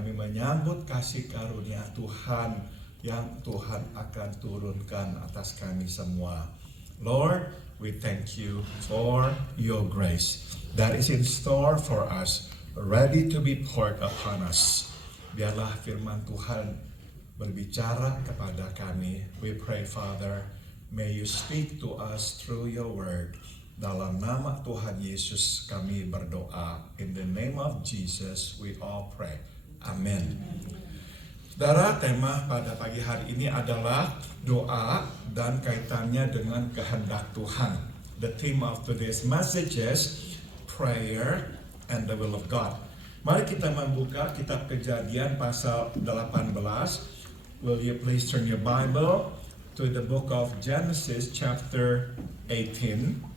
kami menyambut kasih karunia Tuhan yang Tuhan akan turunkan atas kami semua. Lord, we thank you for your grace that is in store for us, ready to be poured upon us. Biarlah firman Tuhan berbicara kepada kami. We pray, Father, may you speak to us through your word. Dalam nama Tuhan Yesus kami berdoa. In the name of Jesus we all pray. Amin. Saudara, tema pada pagi hari ini adalah doa dan kaitannya dengan kehendak Tuhan. The theme of today's message is prayer and the will of God. Mari kita membuka kitab Kejadian pasal 18. Will you please turn your Bible to the book of Genesis chapter 18.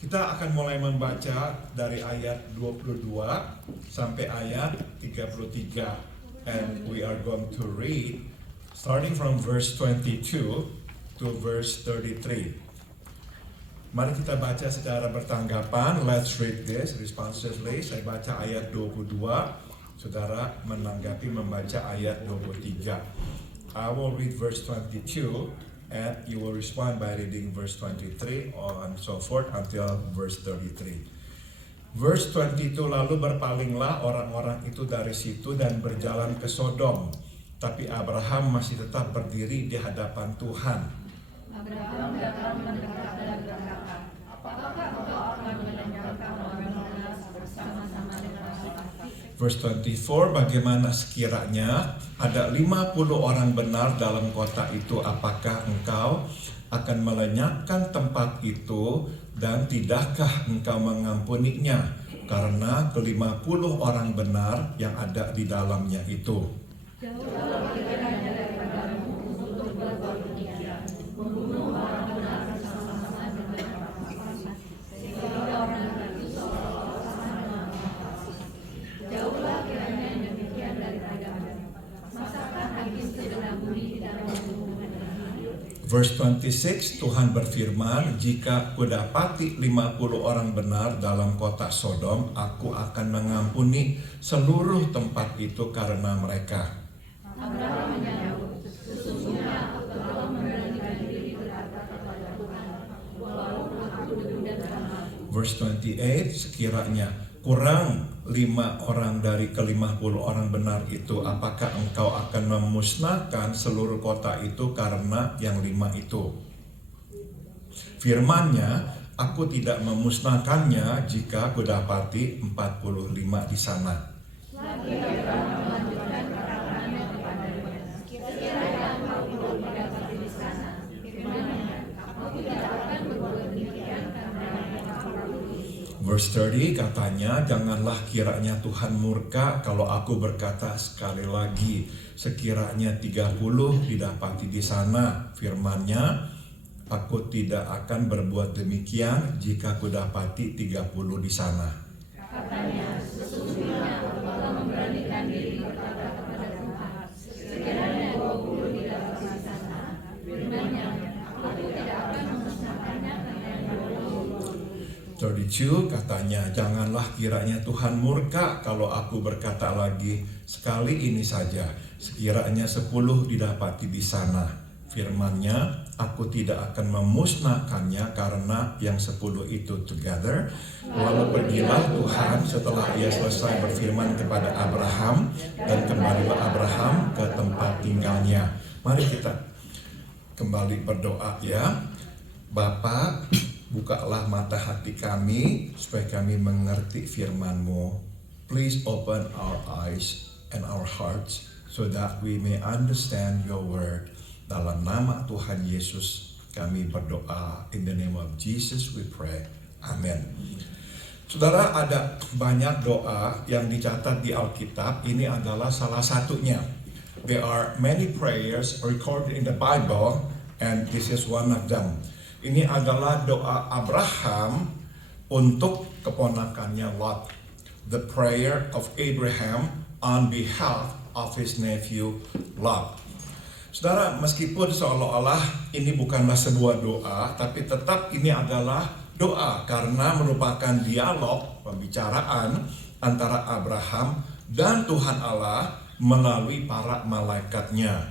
Kita akan mulai membaca dari ayat 22 sampai ayat 33. And we are going to read starting from verse 22 to verse 33. Mari kita baca secara bertanggapan. Let's read this responsively. Saya baca ayat 22, saudara menanggapi membaca ayat 23. I will read verse 22 and you will respond by reading verse 23 and so forth until verse 33. Verse 22, lalu berpalinglah orang-orang itu dari situ dan berjalan ke Sodom. Tapi Abraham masih tetap berdiri di hadapan Tuhan. Abraham datang mendekat dan berkata, apakah engkau akan meninggalkan orang-orang bersama-sama dengan aku? Verse 24, bagaimana sekiranya ada 50 orang benar dalam kota itu, apakah engkau akan melenyapkan tempat itu dan tidakkah engkau mengampuninya karena ke-50 orang benar yang ada di dalamnya itu? Jauhlah kiranya daripadamu untuk berbuat demikian, membunuh orang benar bersama-sama dengan orang fasik, sehingga orang itu seolah-olah sama dengan orang fasik. Jauhlah kiranya yang demikian daripadamu. Masakan hakim sedang budi di dalam tubuhmu? Verse 26, Tuhan berfirman, jika kudapati 50 orang benar dalam kota Sodom, aku akan mengampuni seluruh tempat itu karena mereka. Abraham menjawab, sesungguhnya aku telah memberanikan diri berkata kepada Tuhan, walaupun aku debu dan tanah. Verse 28, sekiranya kurang 5 orang dari ke-50 orang benar itu, apakah engkau akan memusnahkan seluruh kota itu karena yang 5 itu? Firman-Nya, aku tidak memusnahkannya jika kudapati 45 di sana. Lagi Abraham melanjutkan perkataannya kepadanya, sekiranya engkau belum didapati di sana, firman-Nya, aku tidak akan berbuat demikian karena yang aku lakukan. Verse 30 katanya, janganlah kiranya Tuhan murka kalau aku berkata sekali lagi, sekiranya 30 didapati di sana. Firman-Nya, aku tidak akan berbuat demikian jika kudapati 30 di sana. Katanya, sesungguhnya aku telah memberanikan diri berkata kepada Tuhan, sekiranya 20 didapati di sana. Firman-Nya, aku tidak akan memusnahkannya karena yang 20. 32 katanya, janganlah kiranya Tuhan murka kalau aku berkata lagi sekali ini saja, sekiranya 10 didapati di sana. Firman-Nya, aku tidak akan memusnahkannya karena yang 10 itu together. Lalu pergilah Tuhan setelah ia selesai berfirman kepada Abraham, dan kembalilah Abraham ke tempat tinggalnya. Mari kita kembali berdoa ya. Bapa, bukalah mata hati kami supaya kami mengerti firman-Mu. Please open our eyes and our hearts so that we may understand your word. Dalam nama Tuhan Yesus kami berdoa. In the name of Jesus we pray. Amen. Saudara, ada banyak doa yang dicatat di Alkitab. Ini adalah salah satunya. There are many prayers recorded in the Bible and this is one of them. Ini adalah doa Abraham untuk keponakannya Lot. The prayer of Abraham on behalf of his nephew Lot. Saudara, meskipun seolah-olah ini bukanlah sebuah doa, tapi tetap ini adalah doa karena merupakan dialog, pembicaraan antara Abraham dan Tuhan Allah melalui para malaikatnya.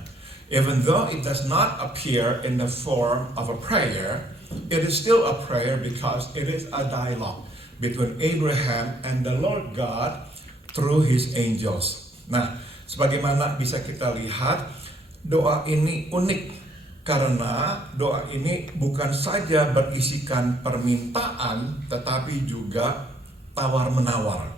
Even though it does not appear in the form of a prayer, it is still a prayer because it is a dialogue between Abraham and the Lord God through his angels. Nah, sebagaimana bisa kita lihat, doa ini unik karena doa ini bukan saja berisikan permintaan tetapi juga tawar-menawar.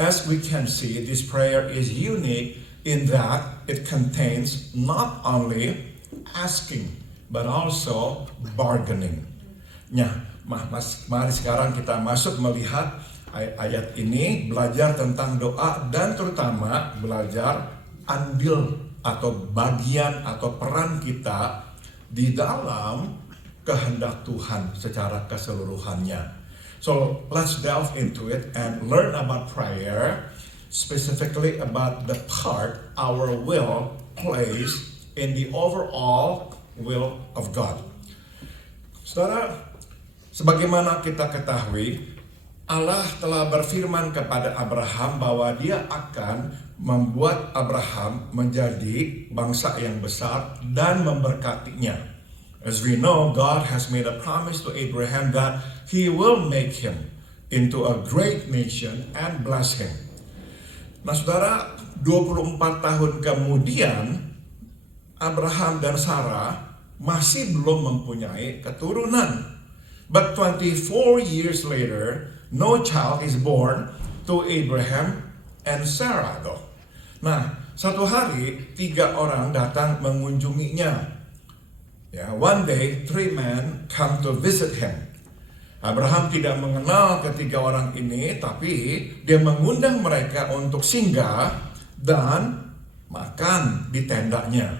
As we can see, this prayer is unique in that it contains not only asking but also bargaining. Nah, mari sekarang kita masuk melihat ayat ini, belajar tentang doa dan terutama belajar andil atau bagian atau peran kita di dalam kehendak Tuhan secara keseluruhannya. So let's delve into it and learn about prayer, specifically about the part our will plays in the overall will of God. Saudara, sebagaimana kita ketahui, Allah telah berfirman kepada Abraham bahwa Dia akan membuat Abraham menjadi bangsa yang besar dan memberkatinya. As we know, God has made a promise to Abraham that He will make him into a great nation and bless him. Nah saudara, 24 tahun kemudian Abraham dan Sarah masih belum mempunyai keturunan. But 24 years later, no child is born to Abraham and Sarah though. Nah, satu hari 3 orang datang mengunjunginya. One day, 3 men come to visit him. Abraham tidak mengenal ketiga orang ini, tapi dia mengundang mereka untuk singgah dan makan di tendanya.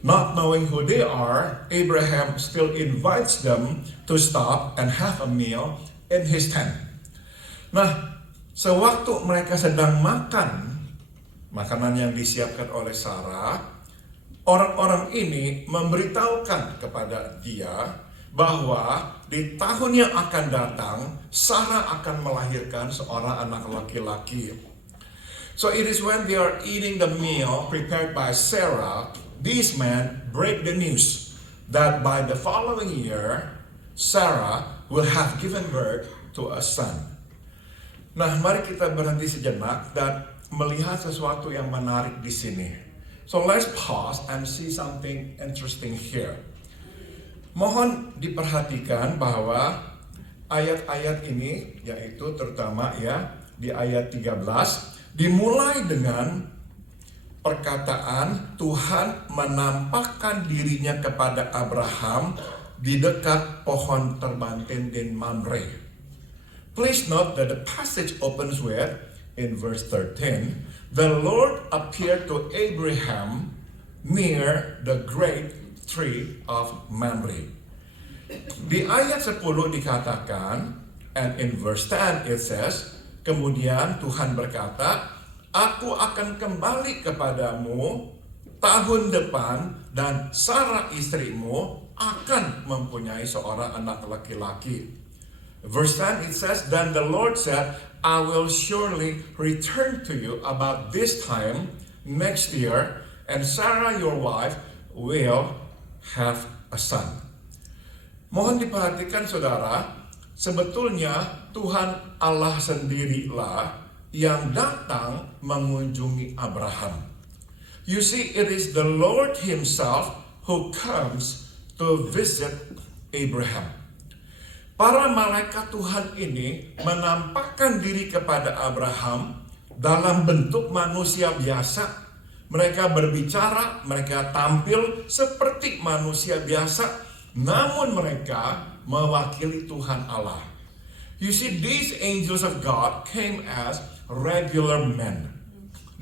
Not knowing who they are, Abraham still invites them to stop and have a meal in his tent. Nah, sewaktu mereka sedang makan makanan yang disiapkan oleh Sarah, orang-orang ini memberitahukan kepada dia bahwa di tahun yang akan datang, Sarah akan melahirkan seorang anak laki-laki. So it is when they are eating the meal prepared by Sarah, these men break the news that by the following year, Sarah will have given birth to a son. Nah, mari kita berhenti sejenak dan melihat sesuatu yang menarik di sini. So let's pause and see something interesting here. Mohon diperhatikan bahwa ayat-ayat ini, yaitu terutama di ayat 13, dimulai dengan perkataan Tuhan menampakkan dirinya kepada Abraham di dekat pohon terbantin di Mamre. Please note that the passage opens with, in verse 13, the Lord appeared to Abraham near the great tree of Mamre. Di ayat 10 dikatakan, and in verse 10 it says, kemudian Tuhan berkata, aku akan kembali kepadamu tahun depan dan Sarah istrimu akan mempunyai seorang anak laki-laki. Verse 10 it says, then the Lord said, I will surely return to you about this time next year, and Sarah your wife will have a son. Mohon diperhatikan saudara, sebetulnya Tuhan Allah sendirilah yang datang mengunjungi Abraham. You see, it is the Lord Himself who comes to visit Abraham. Para malaikat Tuhan ini menampakkan diri kepada Abraham dalam bentuk manusia biasa. Mereka berbicara, mereka tampil seperti manusia biasa, namun mereka mewakili Tuhan Allah. You see, these angels of God came as regular men.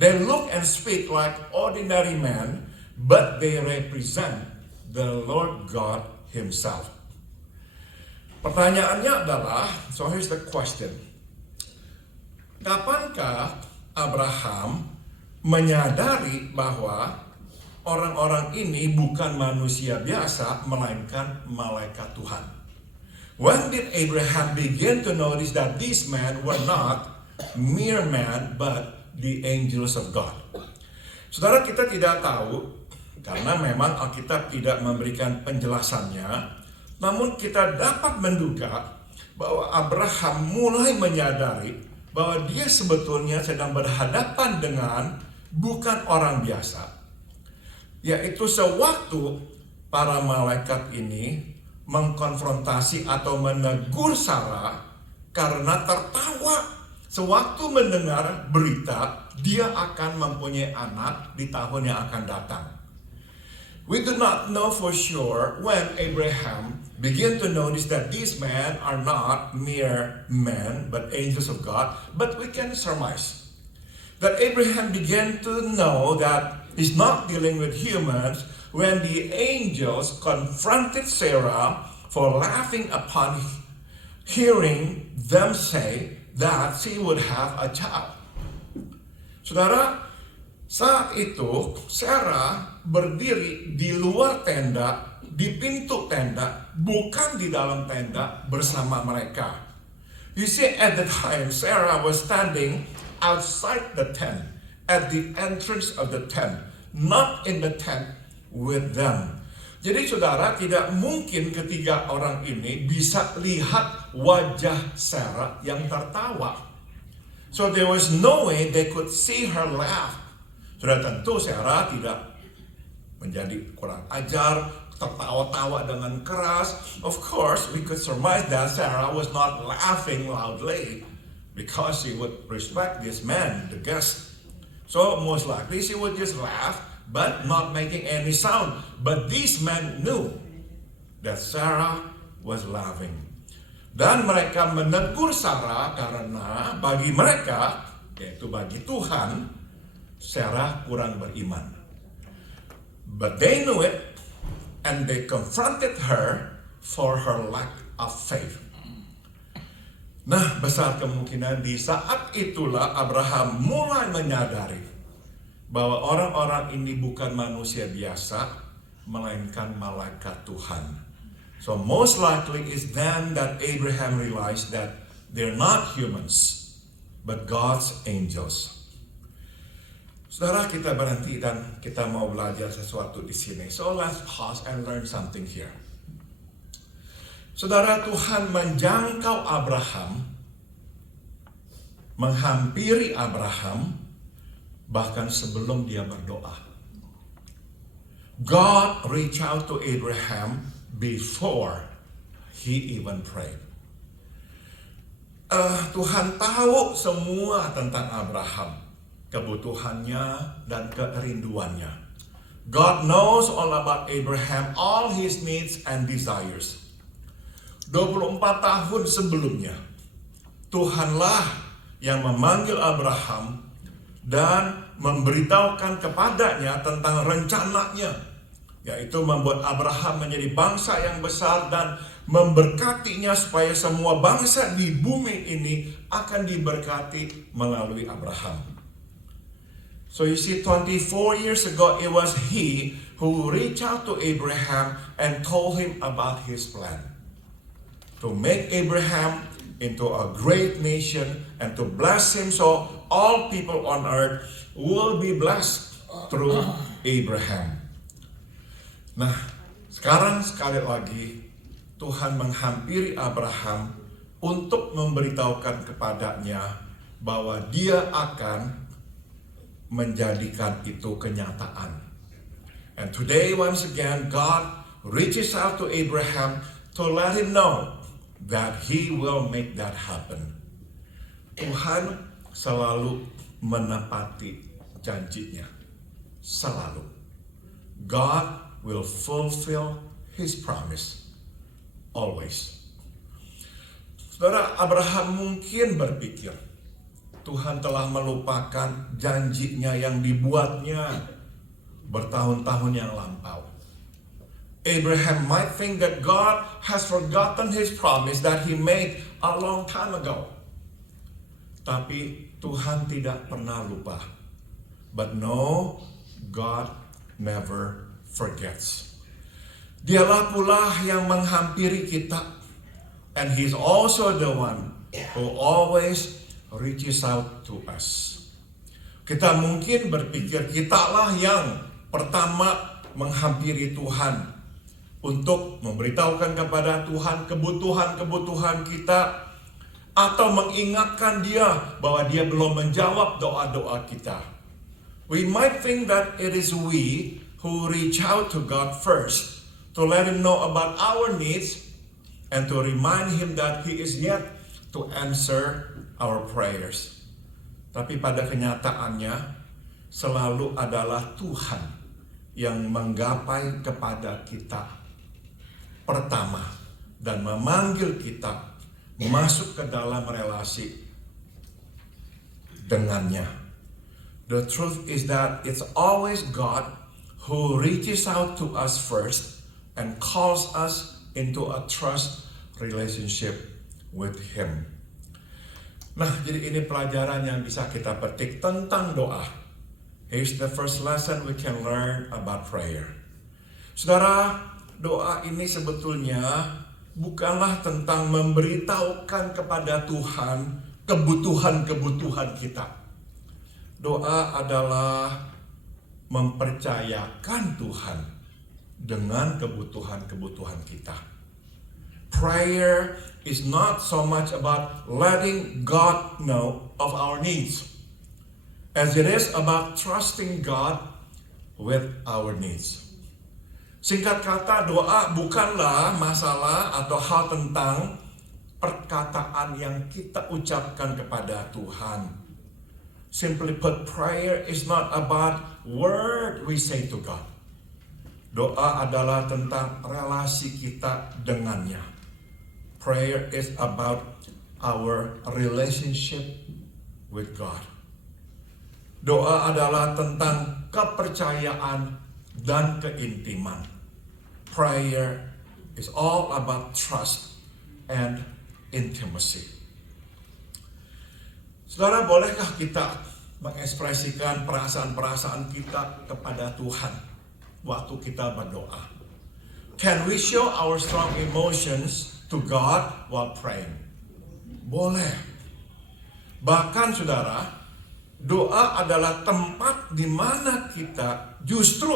They look and speak like ordinary men, but they represent the Lord God Himself. Pertanyaannya adalah, so here's the question. Kapankah Abraham menyadari bahwa orang-orang ini bukan manusia biasa, melainkan malaikat Tuhan? When did Abraham begin to notice that these men were not mere men, but the angels of God. Saudara, kita tidak tahu karena memang Alkitab tidak memberikan penjelasannya, namun kita dapat menduga bahwa Abraham mulai menyadari bahwa dia sebetulnya sedang berhadapan dengan bukan orang biasa. Yaitu sewaktu para malaikat ini mengkonfrontasi atau menegur Sarah karena tertawa sewaktu mendengar berita dia akan mempunyai anak di tahun yang akan datang. We do not know for sure when Abraham began to notice that these men are not mere men but angels of God, but we can surmise that Abraham began to know that he's not dealing with humans when the angels confronted Sarah for laughing upon hearing them say that she would have a child. Saudara, saat itu Sarah berdiri di luar tenda, di pintu tenda, bukan di dalam tenda bersama mereka. You see, at the time Sarah was standing outside the tent, at the entrance of the tent, not in the tent with them. Jadi saudara, tidak mungkin ketiga orang ini bisa lihat wajah Sarah yang tertawa. So there was no way they could see her laugh. Sudah tentu Sarah tidak menjadi kurang ajar, tertawa-tawa dengan keras. Of course, we could surmise that Sarah was not laughing loudly because she would respect this man, the guest. So most likely she would just laugh but not making any sound. But these men knew that Sarah was laughing. Dan mereka menegur Sarah karena bagi mereka, yaitu bagi Tuhan, Sarah kurang beriman. But they knew it and they confronted her for her lack of faith. Nah, besar kemungkinan di saat itulah Abraham mulai menyadari bahwa orang-orang ini bukan manusia biasa, melainkan malaikat Tuhan. So most likely is then that Abraham realized that they're not humans, but God's angels. Saudara, kita berhenti dan kita mau belajar sesuatu di sini. So let's pause and learn something here. Saudara, Tuhan menjangkau Abraham, menghampiri Abraham, bahkan sebelum dia berdoa. God reached out to Abraham before he even prayed. Tuhan tahu semua tentang Abraham, kebutuhannya dan kerinduannya. God knows all about Abraham, all his needs and desires. 24 tahun sebelumnya, Tuhanlah yang memanggil Abraham dan memberitahukan kepadanya tentang rencananya, yaitu membuat Abraham menjadi bangsa yang besar dan memberkatinya supaya semua bangsa di bumi ini akan diberkati melalui Abraham. So you see, 24 years ago, it was he who reached out to Abraham and told him about his plan to make Abraham into a great nation and to bless him so all people on earth will be blessed through Abraham. Nah, sekarang sekali lagi Tuhan menghampiri Abraham untuk memberitahukan kepadanya bahwa dia akan menjadikan itu kenyataan. And today once again God reaches out to Abraham to let him know that he will make that happen. Tuhan selalu menepati janjinya. Selalu. God will fulfill his promise. Always. Saudara, Abraham mungkin berpikir Tuhan telah melupakan janjinya yang dibuatnya bertahun-tahun yang lampau. Abraham might think that God has forgotten his promise that he made a long time ago. Tapi Tuhan tidak pernah lupa. But no, God never forgets. Dialah pula yang menghampiri kita. And he's also the one who always reaches out to us. Kita mungkin berpikir kitalah yang pertama menghampiri Tuhan untuk memberitahukan kepada Tuhan kebutuhan-kebutuhan kita, atau mengingatkan Dia bahwa Dia belum menjawab doa-doa kita. We might think that it is we who reach out to God first to let Him know about our needs and to remind Him that He is yet to answer our prayers. Tapi pada kenyataannya selalu adalah Tuhan yang menggapai kepada kita pertama dan memanggil kita masuk ke dalam relasi dengannya. The truth is that it's always God who reaches out to us first and calls us into a trust relationship with Him. Nah, jadi ini pelajaran yang bisa kita petik tentang doa. Here's the first lesson we can learn about prayer. Saudara, doa ini sebetulnya bukanlah tentang memberitahukan kepada Tuhan kebutuhan-kebutuhan kita. Doa adalah mempercayakan Tuhan dengan kebutuhan-kebutuhan kita. Prayer is not so much about letting God know of our needs as it is about trusting God with our needs. Singkat kata, doa bukanlah masalah atau hal tentang perkataan yang kita ucapkan kepada Tuhan. Simply put, prayer is not about word we say to God. Doa adalah tentang relasi kita dengannya. Prayer is about our relationship with God. Doa adalah tentang kepercayaan dan keintiman. Prayer is all about trust and intimacy. Saudara, bolehkah kita mengekspresikan perasaan-perasaan kita kepada Tuhan waktu kita berdoa? Can we show our strong emotions to God while praying? Boleh. Bahkan saudara, doa adalah tempat di mana kita justru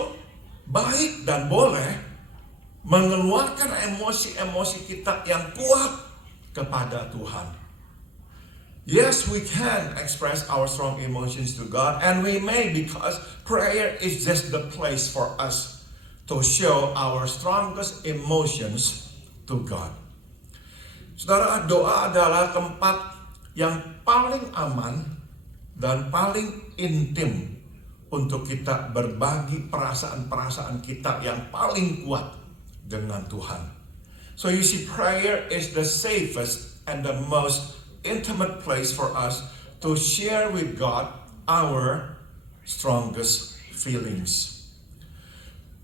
baik dan boleh mengeluarkan emosi-emosi kita yang kuat kepada Tuhan. Yes, we can express our strong emotions to God, and we may, because prayer is just the place for us to show our strongest emotions to God. Saudara, doa adalah tempat yang paling aman dan paling intim untuk kita berbagi perasaan-perasaan kita yang paling kuat dengan Tuhan. So you see, prayer is the safest and the most intimate place for us to share with God our strongest feelings.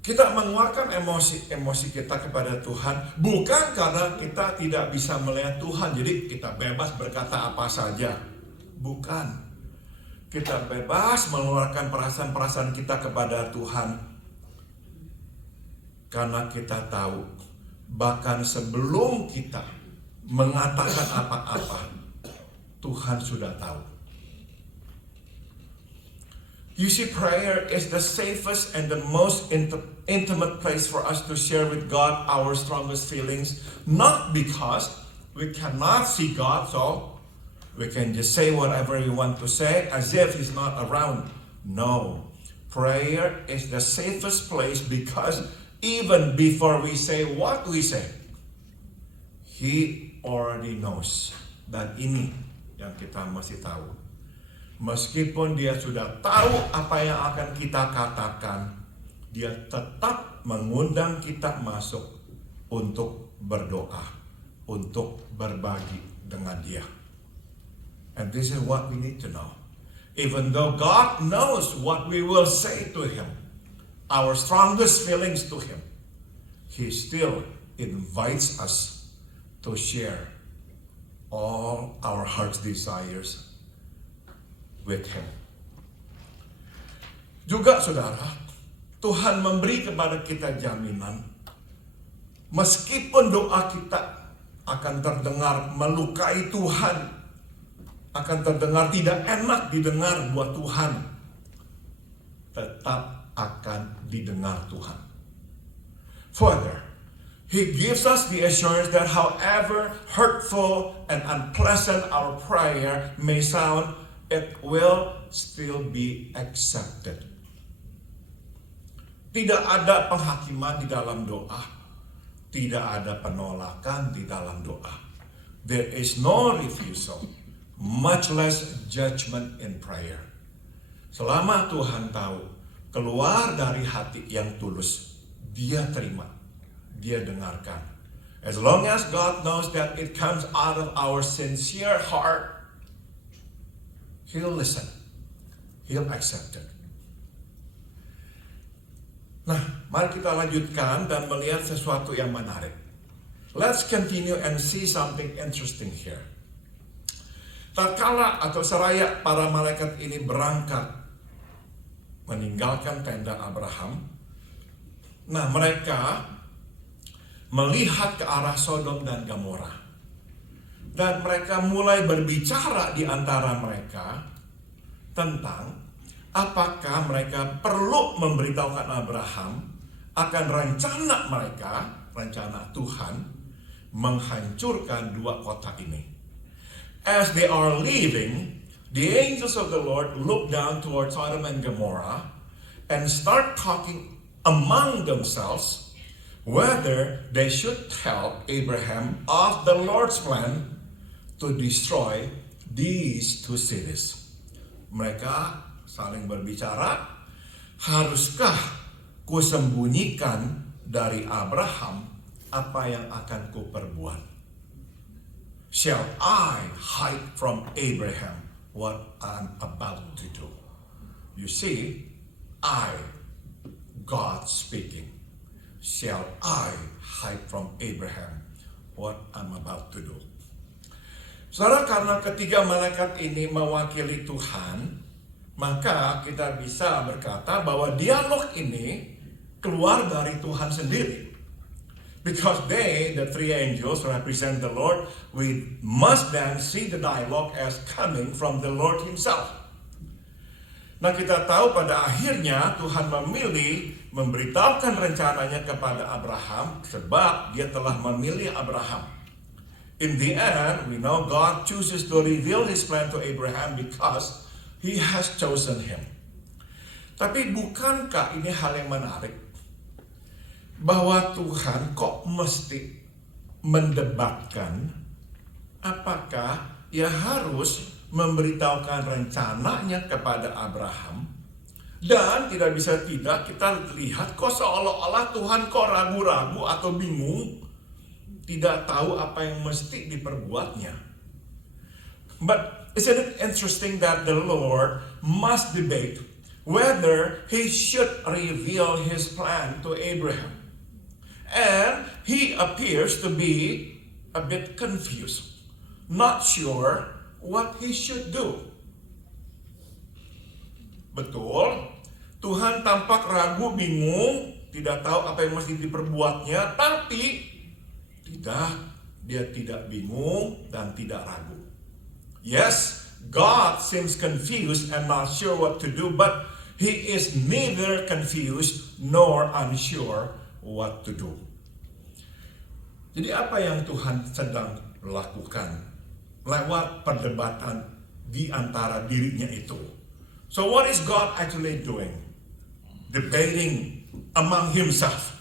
Kita mengeluarkan emosi kita kepada Tuhan bukan karena kita tidak bisa melihat Tuhan, jadi kita bebas berkata apa saja. Bukan. Kita bebas mengeluarkan perasaan-perasaan kita kepada Tuhan karena kita tahu bahkan sebelum kita mengatakan apa-apa, Tuhan sudah tahu. You see, prayer is the safest and the most intimate place for us to share with God our strongest feelings, not because we cannot see God, so we can just say whatever we want to say as if He's not around. No. Prayer is the safest place because even before we say what we say, He already knows. Dan ini yang kita mesti tahu. Meskipun Dia sudah tahu apa yang akan kita katakan, Dia tetap mengundang kita masuk untuk berdoa, untuk berbagi dengan Dia. And this is what we need to know. Even though God knows what we will say to Him, our strongest feelings to Him, He still invites us to share all our heart's desires with Him. Juga saudara, Tuhan memberi kepada kita jaminan, meskipun doa kita akan terdengar melukai Tuhan, akan terdengar tidak enak didengar buat Tuhan, tetap akan didengar Tuhan. Further, He gives us the assurance that however hurtful and unpleasant our prayer may sound, it will still be accepted. Tidak ada penghakiman di dalam doa. Tidak ada penolakan di dalam doa. There is no refusal, much less judgment in prayer. Selama Tuhan tahu, keluar dari hati yang tulus, Dia terima, Dia dengarkan. As long as God knows that it comes out of our sincere heart, He'll listen. He'll accept it. Nah, mari kita lanjutkan dan melihat sesuatu yang menarik. Let's continue and see something interesting here. Tatkala atau seraya para malaikat ini berangkat meninggalkan tenda Abraham, nah mereka melihat ke arah Sodom dan Gomora. Dan mereka mulai berbicara di antara mereka tentang apakah mereka perlu memberitahukan Abraham akan rencana mereka, rencana Tuhan, menghancurkan dua kota ini. As they are leaving, the angels of the Lord look down toward Sodom and Gomorrah and start talking among themselves whether they should tell Abraham of the Lord's plan to destroy these two cities. Mereka saling berbicara, haruskah kusembunyikan dari Abraham apa yang akan kuperbuat? Shall I hide from Abraham what I'm about to do? You see, God speaking. Shall I hide from Abraham what I'm about to do? Saudara, karena ketiga malaikat ini mewakili Tuhan, maka kita bisa berkata bahwa dialog ini keluar dari Tuhan sendiri. Because they, the three angels, represent the Lord, we must then see the dialogue as coming from the Lord Himself. Nah, kita tahu pada akhirnya Tuhan memilih memberitahukan rencananya kepada Abraham sebab Dia telah memilih Abraham. In the end, we know God chooses to reveal His plan to Abraham because He has chosen him. Tapi bukankah ini hal yang menarik? Bahwa Tuhan kok mesti mendebatkan apakah Ia harus memberitahukan rencananya kepada Abraham. Dan tidak bisa tidak kita lihat kok seolah-olah Tuhan kok ragu-ragu atau bingung, tidak tahu apa yang mesti diperbuatnya. But isn't it interesting that the Lord must debate whether He should reveal His plan to Abraham? And He appears to be a bit confused, not sure what He should do. Betul, Tuhan tampak ragu, bingung, tidak tahu apa yang mesti diperbuatnya, tapi Dia tidak bingung dan tidak ragu. Yes, God seems confused and not sure what to do, but He is neither confused nor unsure what to do. Jadi apa yang Tuhan sedang lakukan lewat perdebatan di antara dirinya itu? So what is God actually doing? Debating among Himself.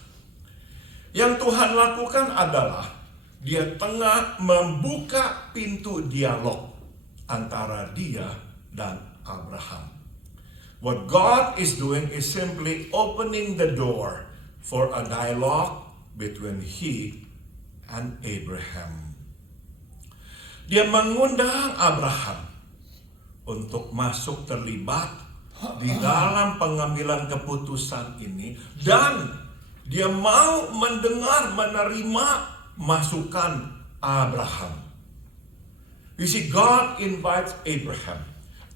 Yang Tuhan lakukan adalah Dia tengah membuka pintu dialog antara Dia dan Abraham. What God is doing is simply opening the door for a dialogue between He and Abraham. Dia mengundang Abraham untuk masuk terlibat di dalam pengambilan keputusan ini, dan Dia mau mendengar, menerima masukan Abraham. You see, God invites Abraham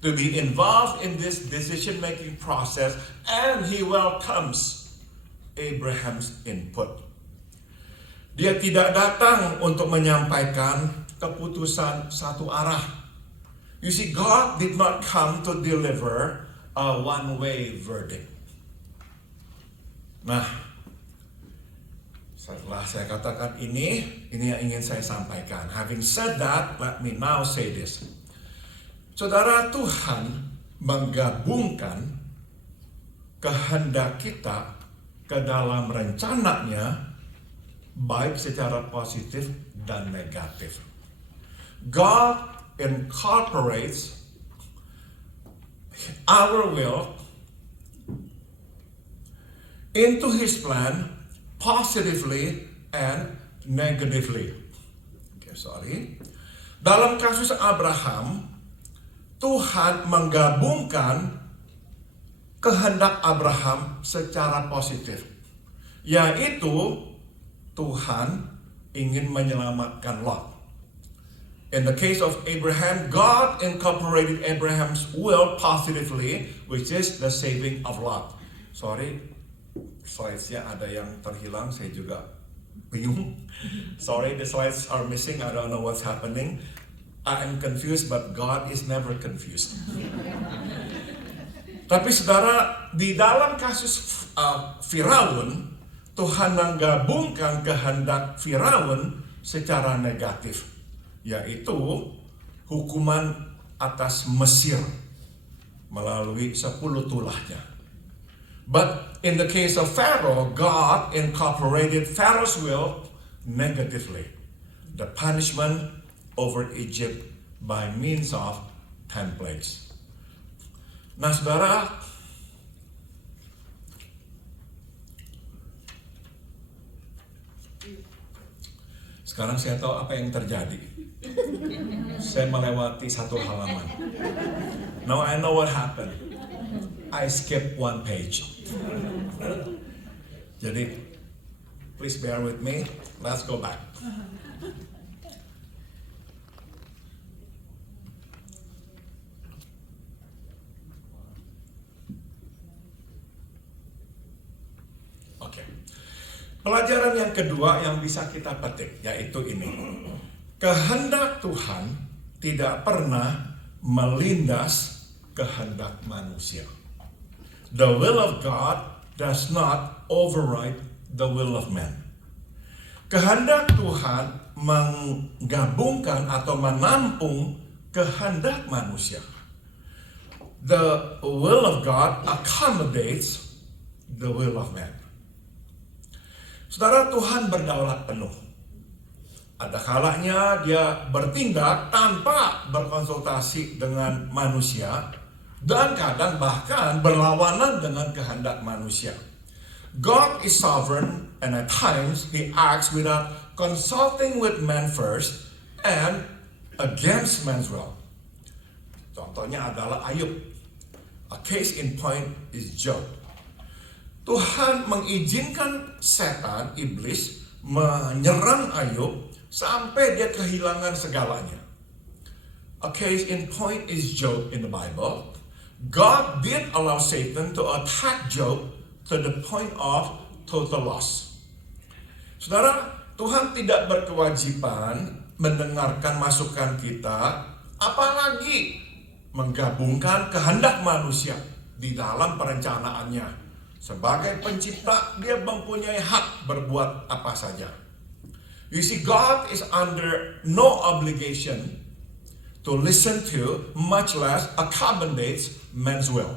to be involved in this decision-making process, and He welcomes Abraham's input. Dia tidak datang untuk menyampaikan keputusan satu arah. You see, God did not come to deliver a one-way verdict. Nah, setelah saya katakan ini yang ingin saya sampaikan. Having said that, let me now say this. Saudara, Tuhan menggabungkan kehendak kita ke dalam rencananya, baik secara positif dan negatif. God incorporates our will into His plan positively and negatively. Dalam kasus Abraham, Tuhan menggabungkan kehendak Abraham secara positif, yaitu Tuhan ingin menyelamatkan Lot. In the case of Abraham, God incorporated Abraham's will positively, which is the saving of Lot. Sorry, slides-nya ada yang terhilang, saya juga bingung. Sorry, the slides are missing, I don't know what's happening. I am confused, but God is never confused. Tapi saudara, di dalam kasus Firaun, Tuhan menggabungkan kehendak Firaun secara negatif, yaitu hukuman atas Mesir melalui 10 tulahnya. But in the case of Pharaoh, God incorporated Pharaoh's will negatively. The punishment over Egypt by means of 10 plagues. Nah, saudara, sekarang saya tahu apa yang terjadi. Saya melewati satu halaman. Now I know what happened. I skipped one page. Jadi, please bear with me. Let's go back. Oke. Pelajaran yang kedua yang bisa kita petik yaitu ini. Kehendak Tuhan tidak pernah melindas kehendak manusia. The will of God does not override the will of man. Kehendak Tuhan menggabungkan atau menampung kehendak manusia. The will of God accommodates the will of man. Saudara, Tuhan berdaulat penuh. Ada kalanya dia bertindak tanpa berkonsultasi dengan manusia, dan kadang bahkan berlawanan dengan kehendak manusia. God is sovereign, and at times He acts without consulting with man first and against man's will. Contohnya adalah Ayub. A case in point is Job. Tuhan mengizinkan setan, iblis, menyerang Ayub sampai dia kehilangan segalanya. A case in point is Job in the Bible. God did allow Satan to attack Job to the point of total loss. Saudara, Tuhan tidak berkewajiban mendengarkan masukan kita, apalagi menggabungkan kehendak manusia di dalam perencanaannya. Sebagai pencipta, dia mempunyai hak berbuat apa saja. You see, God is under no obligation to listen to, much less accommodates man's will.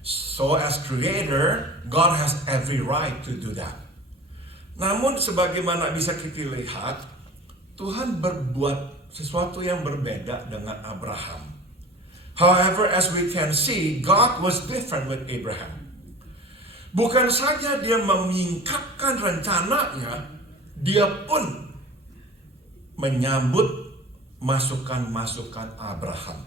So as creator, God has every right to do that. Namun sebagaimana bisa kita lihat, Tuhan berbuat sesuatu yang berbeda dengan Abraham. However, as we can see, God was different with Abraham. Bukan saja dia menyingkapkan rencananya, dia pun menyambut masukan-masukan Abraham.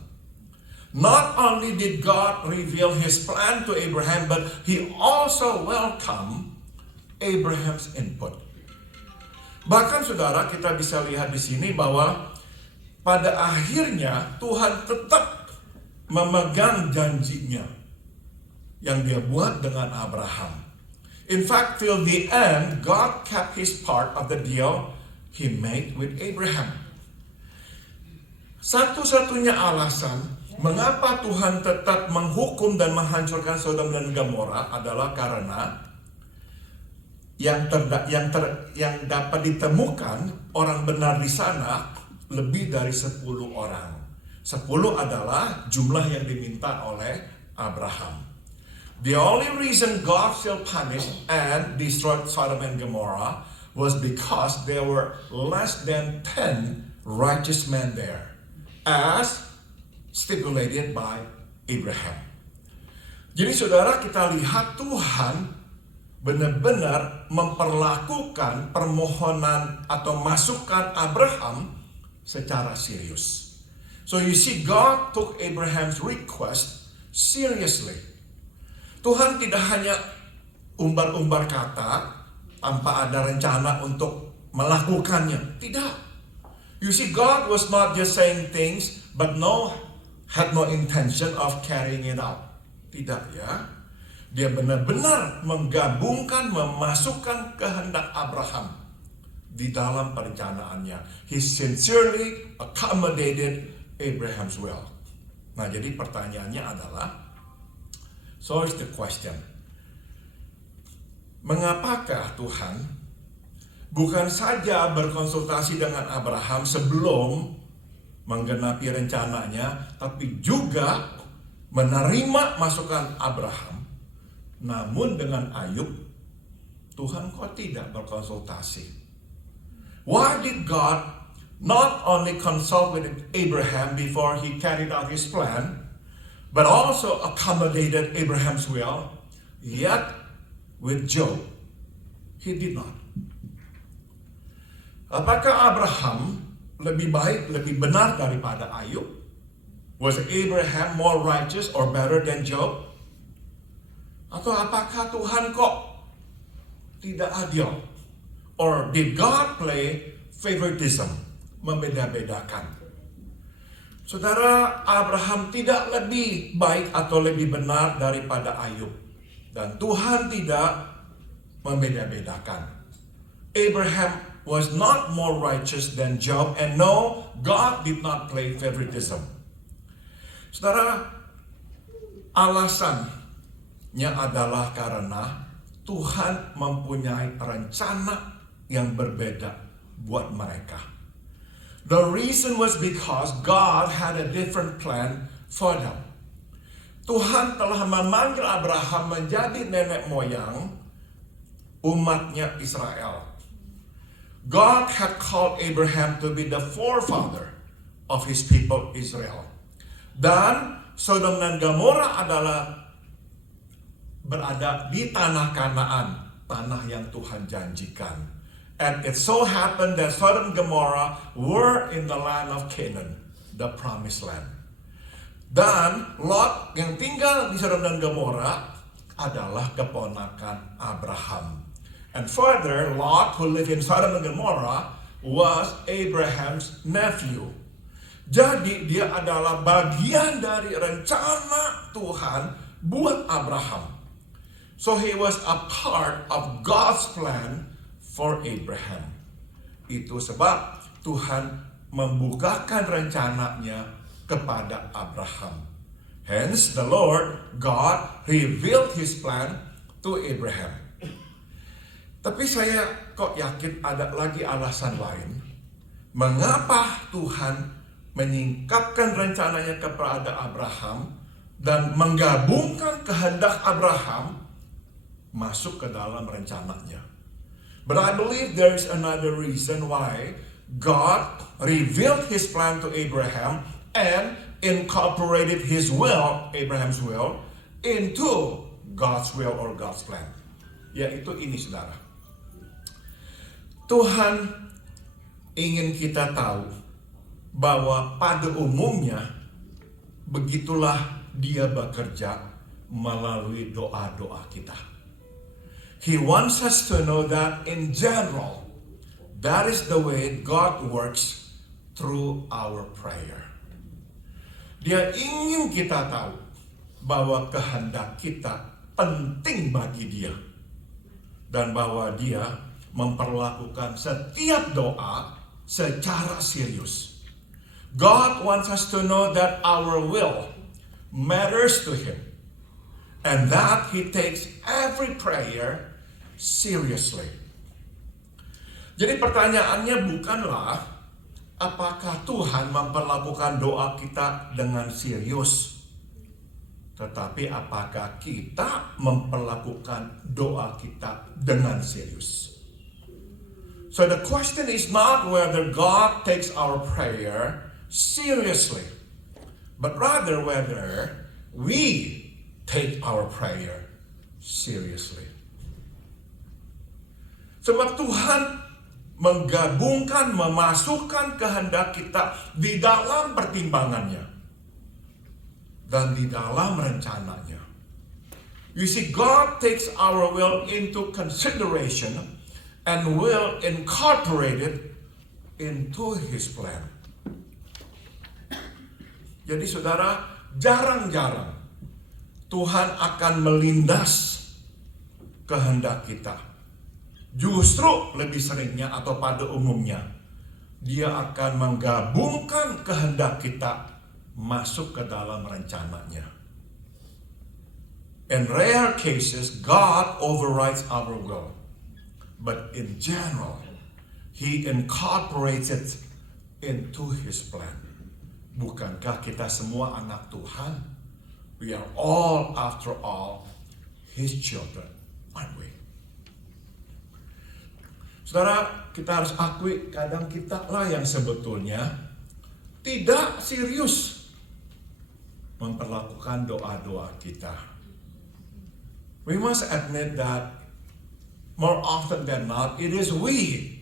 Not only did God reveal His plan to Abraham, but He also welcomed Abraham's input. Bahkan saudara, kita bisa lihat di sini bahwa pada akhirnya Tuhan tetap memegang janjinya yang dia buat dengan Abraham. In fact, till the end, God kept His part of the deal He made with Abraham. Satu-satunya alasan Mengapa Tuhan tetap menghukum dan menghancurkan Sodom dan Gomora adalah karena yang dapat ditemukan orang benar di sana lebih dari 10 orang. 10 adalah jumlah yang diminta oleh Abraham. The only reason God still punished and destroyed Sodom and Gomorrah was because there were less than 10 righteous men there, as stipulated by Abraham. Jadi saudara, kita lihat Tuhan benar-benar memperlakukan permohonan atau masukan Abraham secara serius. So you see, God took Abraham's request seriously. Tuhan tidak hanya umbar-umbar kata tanpa ada rencana untuk melakukannya. Tidak. You see, God was not just saying things but had no intention of carrying it out. Tidak ya. Dia benar-benar menggabungkan, memasukkan kehendak Abraham di dalam perencanaannya. He sincerely accommodated Abraham's will. Nah, jadi pertanyaannya adalah, so is the question, mengapakah Tuhan bukan saja berkonsultasi dengan Abraham sebelum menggenapi rencananya, tapi juga menerima masukan Abraham, namun dengan Ayub, Tuhan kok tidak berkonsultasi? Why did God not only consult with Abraham before he carried out his plan, but also accommodated Abraham's will, yet with Job, he did not? Apakah Abraham lebih baik, lebih benar daripada Ayub? Was Abraham more righteous or better than Job? Atau apakah Tuhan kok tidak adil? Or did God play favoritism? Membeda-bedakan. Saudara, Abraham tidak lebih baik atau lebih benar daripada Ayub. Dan Tuhan tidak membeda-bedakan. Abraham was not more righteous than Job, and no, God did not play favoritism. Saudara, alasannya adalah karena Tuhan mempunyai rencana yang berbeda buat mereka. The reason was because God had a different plan for them. Tuhan telah memanggil Abraham menjadi nenek moyang umatnya Israel. God had called Abraham to be the forefather of his people Israel. Dan Sodom dan Gomora adalah berada di tanah Kanaan, tanah yang Tuhan janjikan. And it so happened that Sodom and Gomorrah were in the land of Canaan, the promised land. Dan Lot yang tinggal di Sodom dan Gomorrah adalah keponakan Abraham. And further, Lot, who lived in Sodom and Gomorrah, was Abraham's nephew. Jadi dia adalah bagian dari rencana Tuhan buat Abraham. So he was a part of God's plan for Abraham. Itu sebab Tuhan membukakan rencananya kepada Abraham. Hence, the Lord God revealed His plan to Abraham. Tapi saya kok yakin ada lagi alasan lain. Mengapa Tuhan menyingkapkan rencananya kepada Abraham dan menggabungkan kehendak Abraham masuk ke dalam rencananya. But I believe there is another reason why God revealed His plan to Abraham and incorporated His will, Abraham's will, into God's will or God's plan. Yaitu ini, saudara. Tuhan ingin kita tahu bahwa pada umumnya begitulah Dia bekerja melalui doa-doa kita. He wants us to know that in general, that is the way God works through our prayer. Dia ingin kita tahu bahwa kehendak kita penting bagi Dia. Dan bahwa Dia memperlakukan setiap doa secara serius. God wants us to know that our will matters to him. And that he takes every prayer seriously. Jadi pertanyaannya bukanlah apakah Tuhan memperlakukan doa kita dengan serius, tetapi apakah kita memperlakukan doa kita dengan serius. So the question is not whether God takes our prayer seriously, but rather whether we take our prayer seriously. Sebab Tuhan menggabungkan, memasukkan kehendak kita di dalam pertimbangannya dan di dalam rencananya. You see, God takes our will into consideration and will incorporate it into His plan. Jadi saudara, jarang-jarang Tuhan akan melindas kehendak kita. Justru lebih seringnya atau pada umumnya, Dia akan menggabungkan kehendak kita masuk ke dalam rencananya. In rare cases, God overrides our will. But in general, He incorporates it into His plan. Bukankah kita semua anak Tuhan? We are all, after all, His children, aren't we? Saudara, kita harus akui kadang kita lah yang sebetulnya tidak serius memperlakukan doa-doa kita. We must admit that more often than not, it is we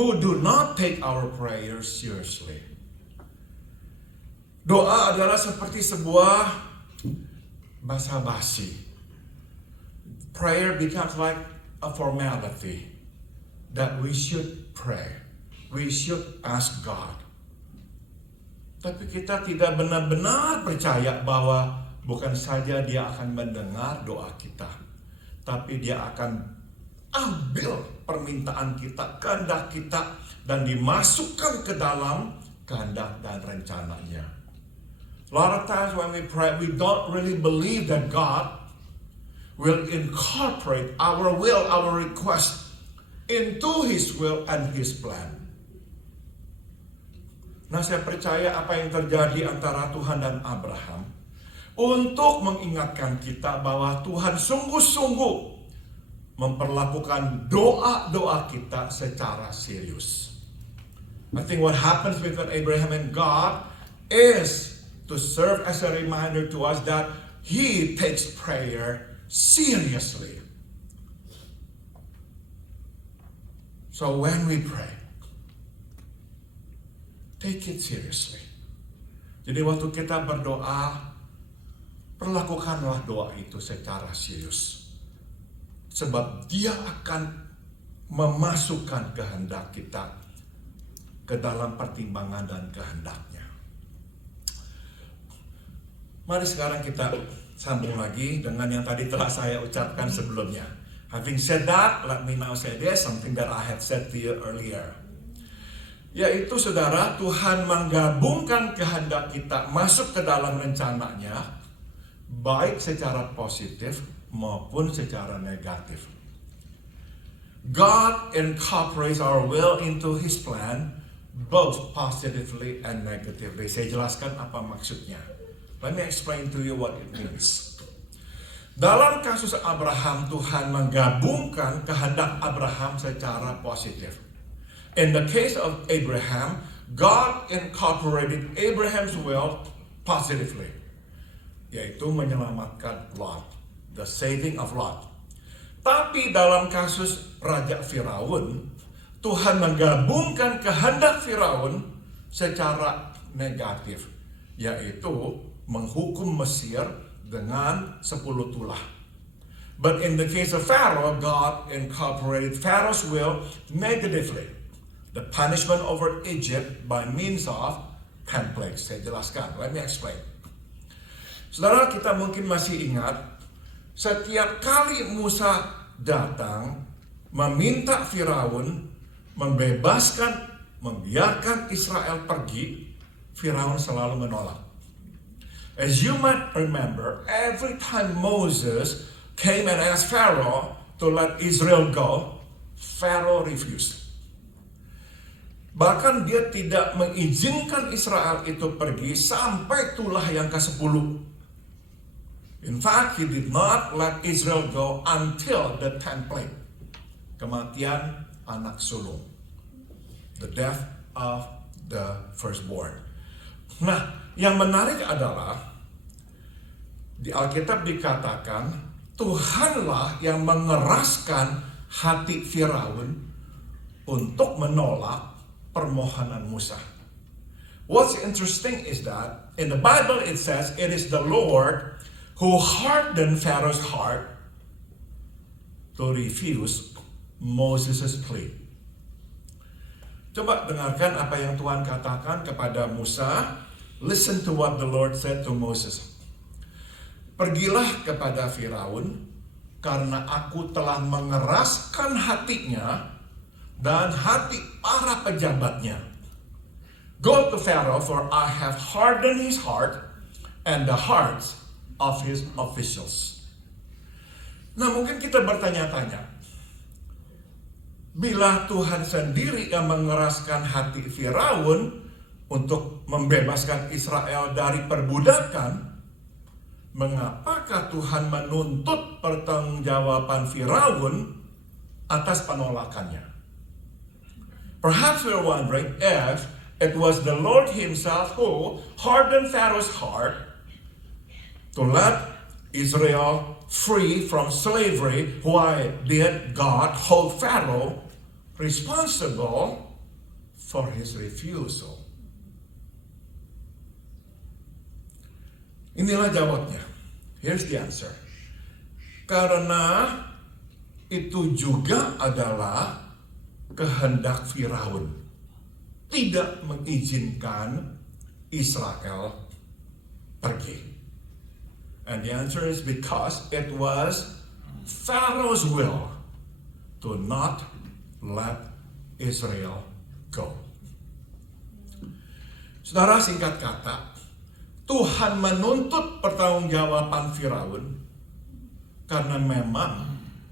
who do not take our prayers seriously. Doa adalah seperti sebuah basa-basi. Prayer becomes like a formality that we should pray. We should ask God. Tapi kita tidak benar-benar percaya bahwa bukan saja Dia akan mendengar doa kita, tapi Dia akan ambil permintaan kita, kehendak kita, dan dimasukkan ke dalam kehendak dan rencananya. A lot of times when we pray, we don't really believe that God will incorporate our will, our request into His will and His plan. Nah, saya percaya apa yang terjadi antara Tuhan dan Abraham untuk mengingatkan kita bahwa Tuhan sungguh-sungguh memperlakukan doa-doa kita secara serius. I think what happens between Abraham and God is to serve as a reminder to us that He takes prayer seriously. So when we pray, take it seriously. Jadi waktu kita berdoa, perlakukanlah doa itu secara serius. Sebab Dia akan memasukkan kehendak kita ke dalam pertimbangan dan kehendaknya. Mari sekarang kita sambung lagi dengan yang tadi telah saya ucapkan sebelumnya. Having said that, let me now say this, something that I had said to you earlier. Yaitu saudara, Tuhan menggabungkan kehendak kita masuk ke dalam rencananya, baik secara positif maupun secara negatif. God incorporates our will into His plan, both positively and negatively. Saya jelaskan apa maksudnya. Let me explain to you what it means. Dalam kasus Abraham, Tuhan menggabungkan kehendak Abraham secara positif. In the case of Abraham, God incorporated Abraham's will positively, yaitu menyelamatkan Lot, the saving of Lot. Tapi dalam kasus Raja Firaun, Tuhan menggabungkan kehendak Firaun secara negatif, yaitu menghukum Mesir dengan 10 tulah. But in the case of Pharaoh, God incorporated Pharaoh's will negatively. The punishment over Egypt by means of 10 plagues. Saya jelaskan, let me explain. Saudara, kita mungkin masih ingat, setiap kali Musa datang meminta Firaun membiarkan Israel pergi, Firaun selalu menolak. As you might remember, every time Moses came and asked Pharaoh to let Israel go, Pharaoh refused. Bahkan dia tidak mengizinkan Israel itu pergi sampai tulah yang ke-10. In fact, he did not let Israel go until the 10th plague. Kematian anak sulung. The death of the firstborn. Nah, yang menarik adalah di Alkitab dikatakan Tuhanlah yang mengeraskan hati Firaun untuk menolak permohonan Musa. What's interesting is that in the Bible it says it is the Lord who hardened Pharaoh's heart to refuse Moses' plea. Coba dengarkan apa yang Tuhan katakan kepada Musa. Listen to what the Lord said to Moses. Pergilah kepada Firaun, karena aku telah mengeraskan hatinya dan hati para pejabatnya. Go to Pharaoh, for I have hardened his heart and the hearts of his officials. Nah, mungkin kita bertanya-tanya, bila Tuhan sendiri yang mengeraskan hati Firaun untuk membebaskan Israel dari perbudakan, mengapakah Tuhan menuntut pertanggungjawaban Firaun atas penolakannya? Perhaps we're wondering if it was the Lord himself who hardened Pharaoh's heart to let Israel free from slavery. Why did God hold Pharaoh responsible for his refusal? Inilah jawabnya. Here's the answer. Karena itu juga adalah kehendak Firaun, tidak mengizinkan Israel pergi. And the answer is because it was Pharaoh's will to not let Israel go. Saudara, singkat kata, Tuhan menuntut pertanggungjawaban Firaun karena memang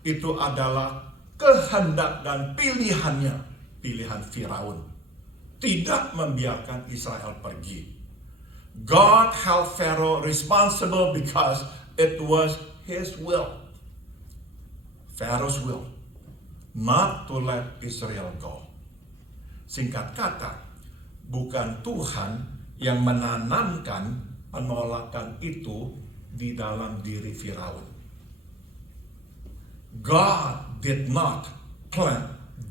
itu adalah kehendak dan pilihannya, pilihan Firaun, tidak membiarkan Israel pergi. God held Pharaoh responsible because it was his will, Pharaoh's will, not to let Israel go. Singkat kata, bukan Tuhan yang menanamkan penolakan itu di dalam diri Firaun. God did not plant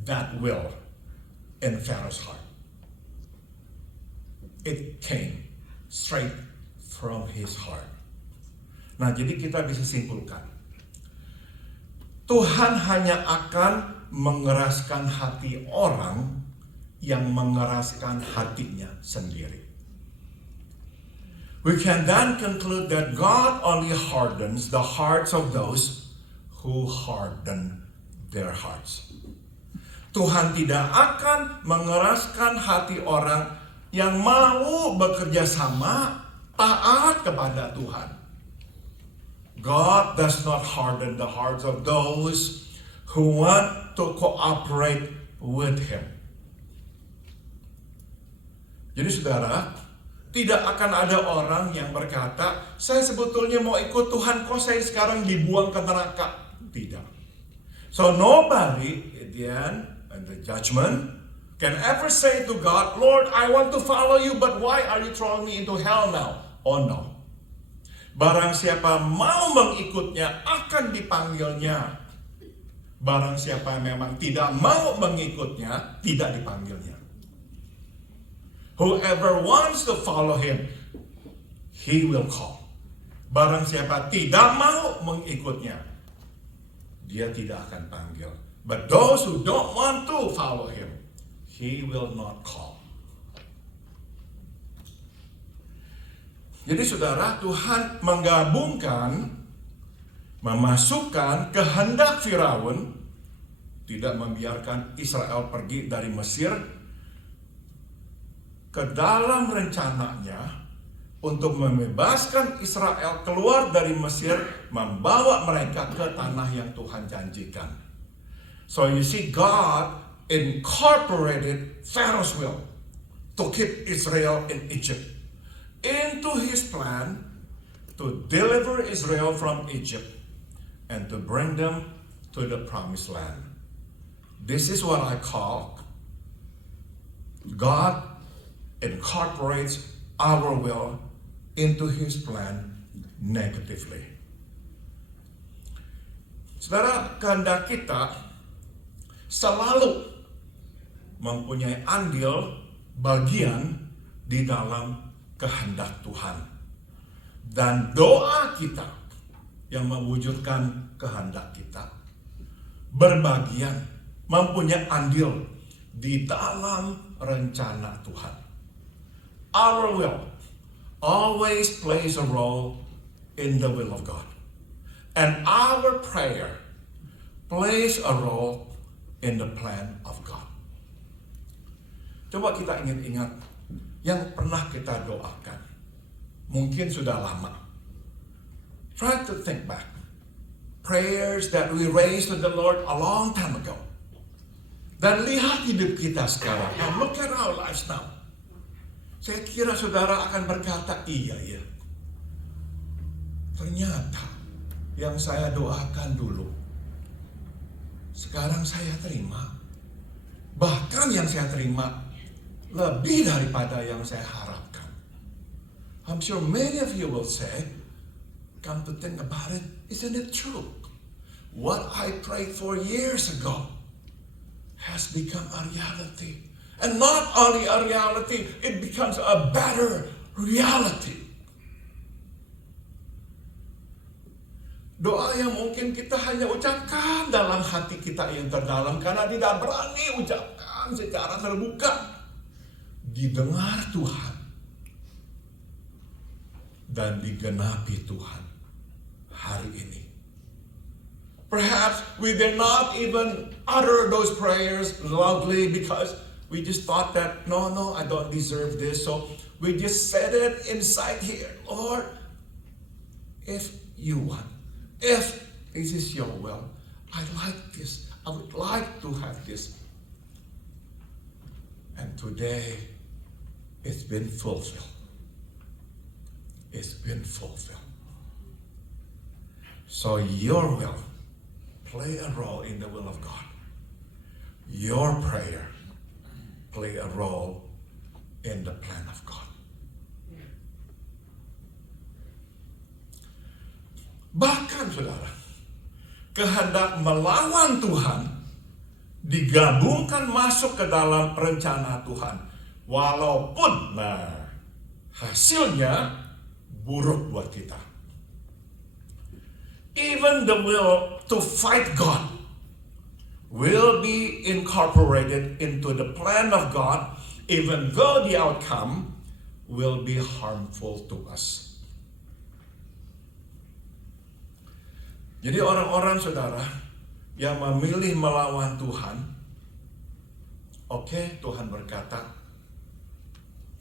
that will in Pharaoh's heart. It came straight from his heart. Nah, jadi kita bisa simpulkan, Tuhan hanya akan mengeraskan hati orang yang mengeraskan hatinya sendiri. We can then conclude that God only hardens the hearts of those who harden their hearts. Tuhan tidak akan mengeraskan hati orang yang mau bekerja sama, taat kepada Tuhan. God does not harden the hearts of those who want to cooperate with Him. Jadi saudara, tidak akan ada orang yang berkata, saya sebetulnya mau ikut Tuhan, kok saya sekarang dibuang ke neraka. Tidak. So nobody at the end and the judgment can ever say to God, Lord, I want to follow you, but why are you throwing me into hell now? Oh no. Barang siapa mau mengikutnya akan dipanggilnya. Barang siapa memang tidak mau mengikutnya, tidak dipanggilnya. Whoever wants to follow him, he will call. Barang siapa tidak mau mengikutnya, dia tidak akan panggil. But those who don't want to follow him, he will not call. Jadi saudara, Tuhan menggabungkan, memasukkan kehendak Firaun, tidak membiarkan Israel pergi dari Mesir, ke dalam rencananya untuk membebaskan Israel keluar dari Mesir, membawa mereka ke tanah yang Tuhan janjikan. So you see, God incorporated Pharaoh's will to keep Israel in Egypt into his plan to deliver Israel from Egypt and to bring them to the promised land. This is what I call God incorporates our will into his plan negatively. Saudara, kehendak kita selalu mempunyai andil bagian di dalam kehendak Tuhan. Dan doa kita yang mewujudkan kehendak kita berbagian mempunyai andil di dalam rencana Tuhan. Our will always plays a role in the will of God. And our prayer plays a role in the plan of God. Coba kita ingat-ingat yang pernah kita doakan. Mungkin sudah lama. Try to think back. Prayers that we raised to the Lord a long time ago. Dan lihat hidup kita sekarang. And look at our lives now. Saya kira saudara akan berkata, iya ya. Ternyata yang saya doakan dulu, sekarang saya terima. Bahkan yang saya terima lebih daripada yang saya harapkan. I'm sure many of you will say, come to think about it, isn't it true? What I prayed for years ago has become a reality. And not only a reality, it becomes a better reality. Doa yang mungkin kita hanya ucapkan dalam hati kita yang terdalam karena tidak berani ucapkan secara terbuka, didengar Tuhan dan digenapi Tuhan hari ini. Perhaps we did not even utter those prayers loudly because we just thought that, no, I don't deserve this. So we just said it inside here. Lord, if you want, if this is your will, I like this. I would like to have this. And today, it's been fulfilled. It's been fulfilled. So your will play a role in the will of God. Your prayer play a role in the plan of God. Bahkan saudara, kehendak melawan Tuhan digabungkan masuk ke dalam rencana Tuhan. Walaupun hasilnya buruk buat kita. Even the will to fight God will be incorporated into the plan of God, even though the outcome will be harmful to us. Jadi orang-orang saudara yang memilih melawan Tuhan, oke, Tuhan berkata,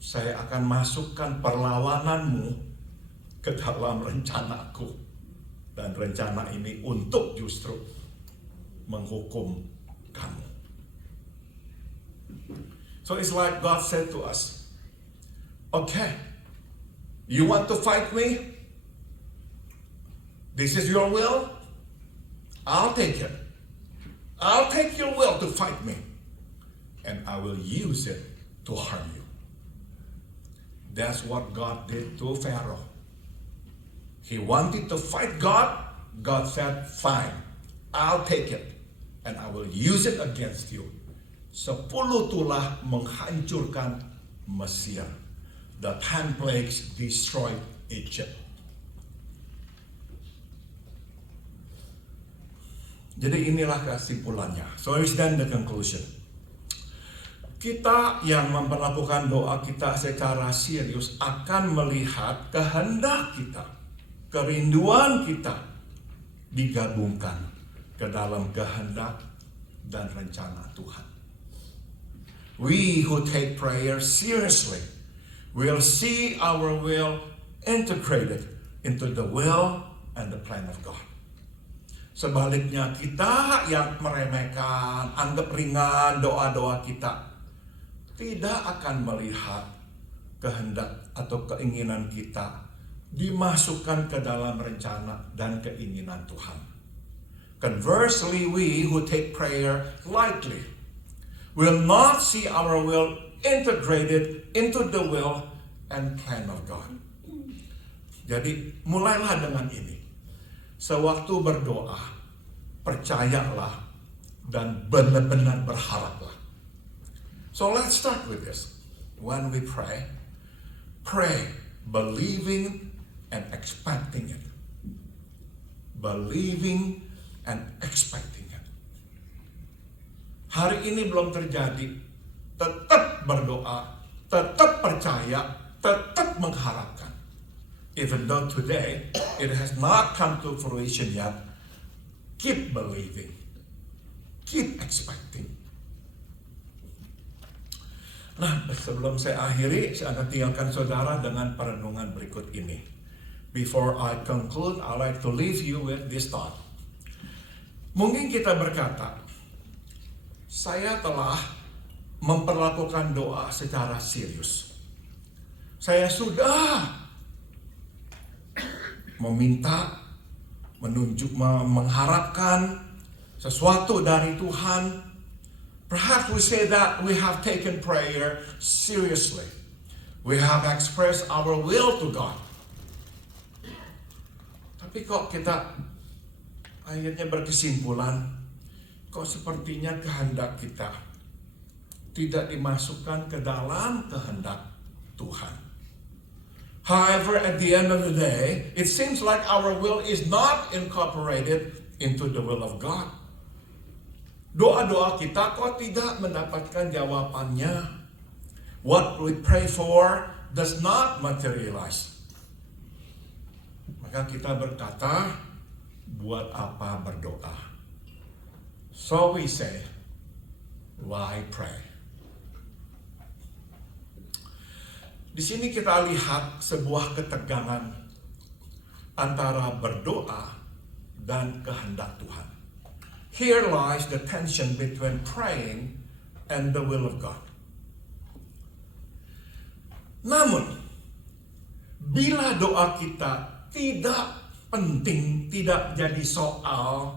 saya akan masukkan perlawananmu ke dalam rencanaku. Dan rencana ini untuk justru menghukum kamu. So it's like God said to us, okay, you want to fight me? This is your will? I'll take it. I'll take your will to fight me. And I will use it to harm you. That's what God did to Pharaoh. He wanted to fight God. God said, fine, I'll take it. And I will use it against you. 10 tulah menghancurkan Mesir. The 10 plagues destroyed Egypt. Jadi inilah kesimpulannya. So here's then the conclusion. Kita yang memperlakukan doa kita secara serius akan melihat kehendak kita, kerinduan kita digabungkan ke dalam kehendak dan rencana Tuhan. We who take prayer seriously we'll see our will integrated into the will and the plan of God. Sebaliknya kita yang meremehkan, anggap ringan doa-doa kita, tidak akan melihat kehendak atau keinginan kita dimasukkan ke dalam rencana dan keinginan Tuhan. Conversely, we who take prayer lightly will not see our will integrated into the will and plan of God. Jadi mulailah dengan ini. Sewaktu berdoa, percayalah dan benar-benar berharaplah. So let's start with this. When we pray, pray believing and expecting it. Believing and expecting it. Hari ini belum terjadi, tetap berdoa, tetap percaya, tetap mengharapkan. Even though today it has not come to fruition yet, keep believing, keep expecting. Nah, sebelum saya akhiri, saya akan tinggalkan saudara dengan perenungan berikut ini. Before I conclude, I'd like to leave you with this thought. Mungkin kita berkata, saya telah memperlakukan doa secara serius. Saya sudah meminta, mengharapkan sesuatu dari Tuhan. Perhaps we say that we have taken prayer seriously. We have expressed our will to God. Tapi kok kita akhirnya berkesimpulan, kok sepertinya kehendak kita tidak dimasukkan ke dalam kehendak Tuhan. However, at the end of the day, it seems like our will is not incorporated into the will of God. Doa-doa kita kok tidak mendapatkan jawabannya. What we pray for does not materialize. Maka kita berkata, buat apa berdoa? So we say, why pray? Di sini kita lihat sebuah ketegangan antara berdoa dan kehendak Tuhan. Here lies the tension between praying and the will of God. Namun, bila doa kita tidak penting, tidak jadi soal,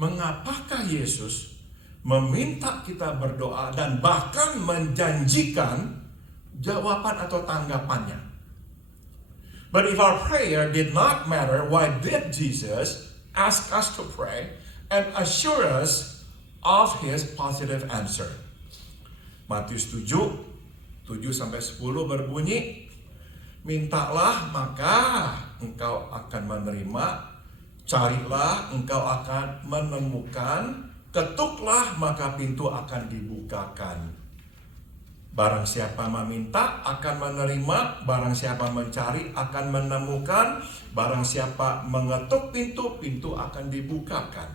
mengapakah Yesus meminta kita berdoa dan bahkan menjanjikan jawaban atau tanggapannya? But if our prayer did not matter, why did Jesus ask us to pray and assure us of His positive answer? Matius 7:7-10 berbunyi, mintalah maka engkau akan menerima, carilah engkau akan menemukan, ketuklah maka pintu akan dibukakan. Barang siapa meminta akan menerima, barang siapa mencari akan menemukan, barang siapa mengetuk pintu, pintu akan dibukakan.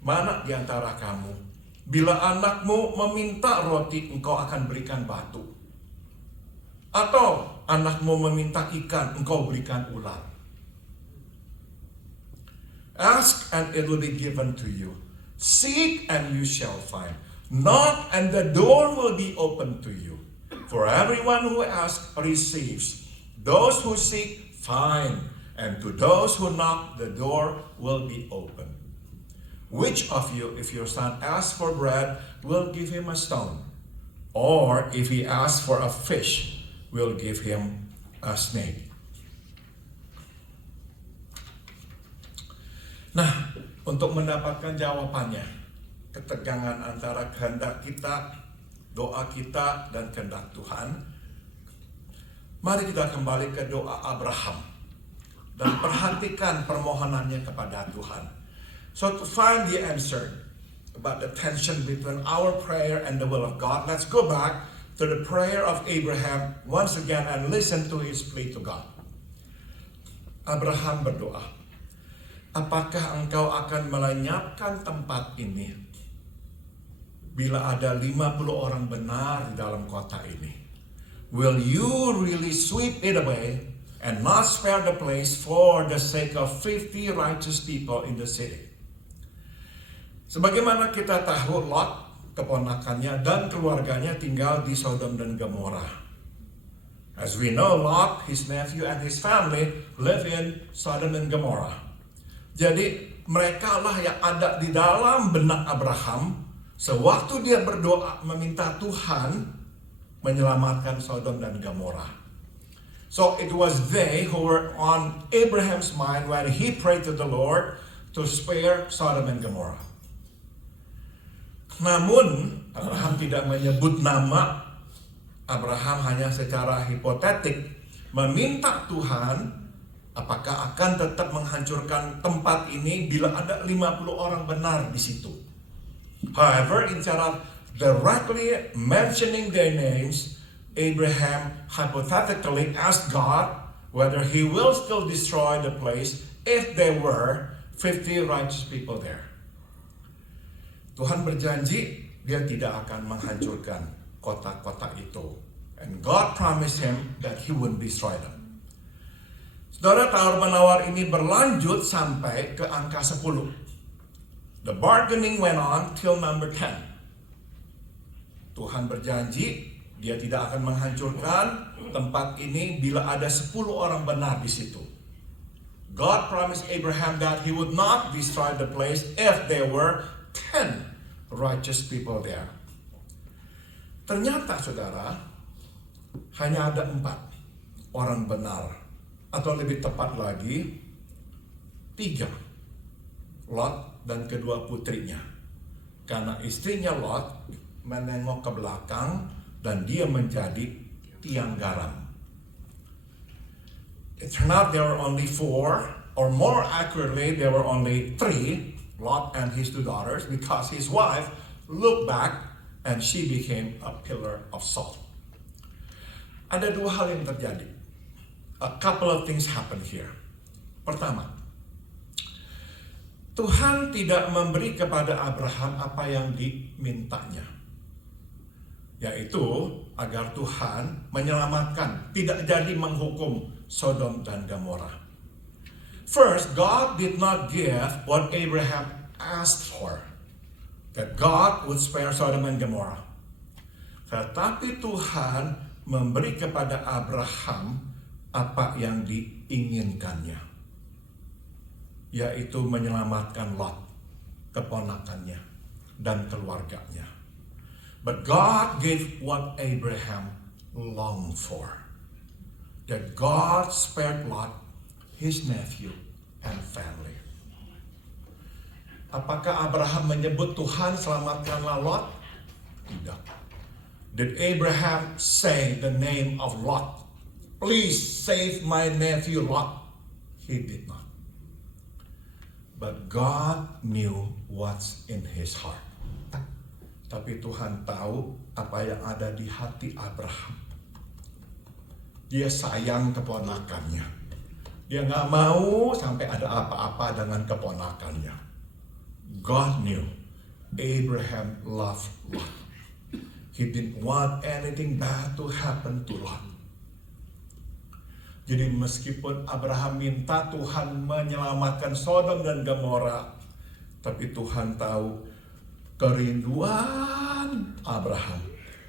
Mana di antara kamu, bila anakmu meminta roti, engkau akan berikan batu? Atau anakmu meminta ikan, engkau berikan ular? Ask and it will be given to you. Seek and you shall find. Knock and the door will be open to you. For everyone who asks receives. Those who seek find. And to those who knock, the door will be open. Which of you, if your son asks for bread, will give him a stone? Or if he asks for a fish, will give him a snake? Nah, untuk mendapatkan jawabannya, ketegangan antara kehendak kita, doa kita, dan kehendak Tuhan, mari kita kembali ke doa Abraham dan perhatikan permohonannya kepada Tuhan. So to find the answer about the tension between our prayer and the will of God, let's go back to the prayer of Abraham once again and listen to his plea to God. Abraham berdoa, apakah engkau akan melenyapkan tempat ini bila ada 50 orang benar di dalam kota ini, will you really sweep it away and not spare the place for the sake of 50 righteous people in the city? Sebagaimana kita tahu, Lot, keponakannya dan keluarganya tinggal di Sodom dan Gomora. As we know, Lot, his nephew and his family live in Sodom and Gomorrah. Jadi mereka lah yang ada di dalam benak Abraham sewaktu dia berdoa meminta Tuhan menyelamatkan Sodom dan Gomora. So it was they who were on Abraham's mind when he prayed to the Lord to spare Sodom and Gomorrah. Namun Abraham tidak menyebut nama. Abraham hanya secara hipotetik meminta Tuhan apakah akan tetap menghancurkan tempat ini bila ada 50 orang benar di situ. However, instead of directly mentioning their names, Abraham hypothetically asked God whether he will still destroy the place if there were 50 righteous people there. Tuhan berjanji dia tidak akan menghancurkan kota-kota itu. And God promised him that he wouldn't destroy them. Saudara, tawar-menawar ini berlanjut sampai ke angka 10. The bargaining went on till number 10. Tuhan berjanji dia tidak akan menghancurkan tempat ini bila ada 10 orang benar di situ. God promised Abraham that he would not destroy the place if there were 10 righteous people there. Ternyata, saudara, hanya ada 4 orang benar, atau lebih tepat lagi 3, Lot dan kedua putrinya. Karena istrinya Lot menengok ke belakang dan dia menjadi tiang garam. It turned out there were only 4, or more accurately there were only 3, Lot and his 2 daughters, because his wife looked back and she became a pillar of salt. Ada 2 hal yang terjadi. A couple of things happen here. Pertama, Tuhan tidak memberi kepada Abraham apa yang dimintanya, yaitu agar Tuhan menyelamatkan, tidak jadi menghukum Sodom dan Gomora. First, God did not give what Abraham asked for, that God would spare Sodom and Gomorrah. Tetapi Tuhan memberi kepada Abraham apa yang diinginkannya, yaitu menyelamatkan Lot, keponakannya, dan keluarganya. But God gave what Abraham longed for, that God spared Lot, his nephew, and family. Apakah Abraham menyebut Tuhan selamatkanlah Lot? Tidak. Did Abraham say the name of Lot? Please save my nephew Lot. He did not. But God knew what's in his heart. Tapi Tuhan tahu apa yang ada di hati Abraham. Dia sayang keponakannya. Dia nggak mau sampai ada apa-apa dengan keponakannya. God knew Abraham loved Lot. He didn't want anything bad to happen to Lot. Jadi meskipun Abraham minta Tuhan menyelamatkan Sodom dan Gomora, tapi Tuhan tahu kerinduan Abraham.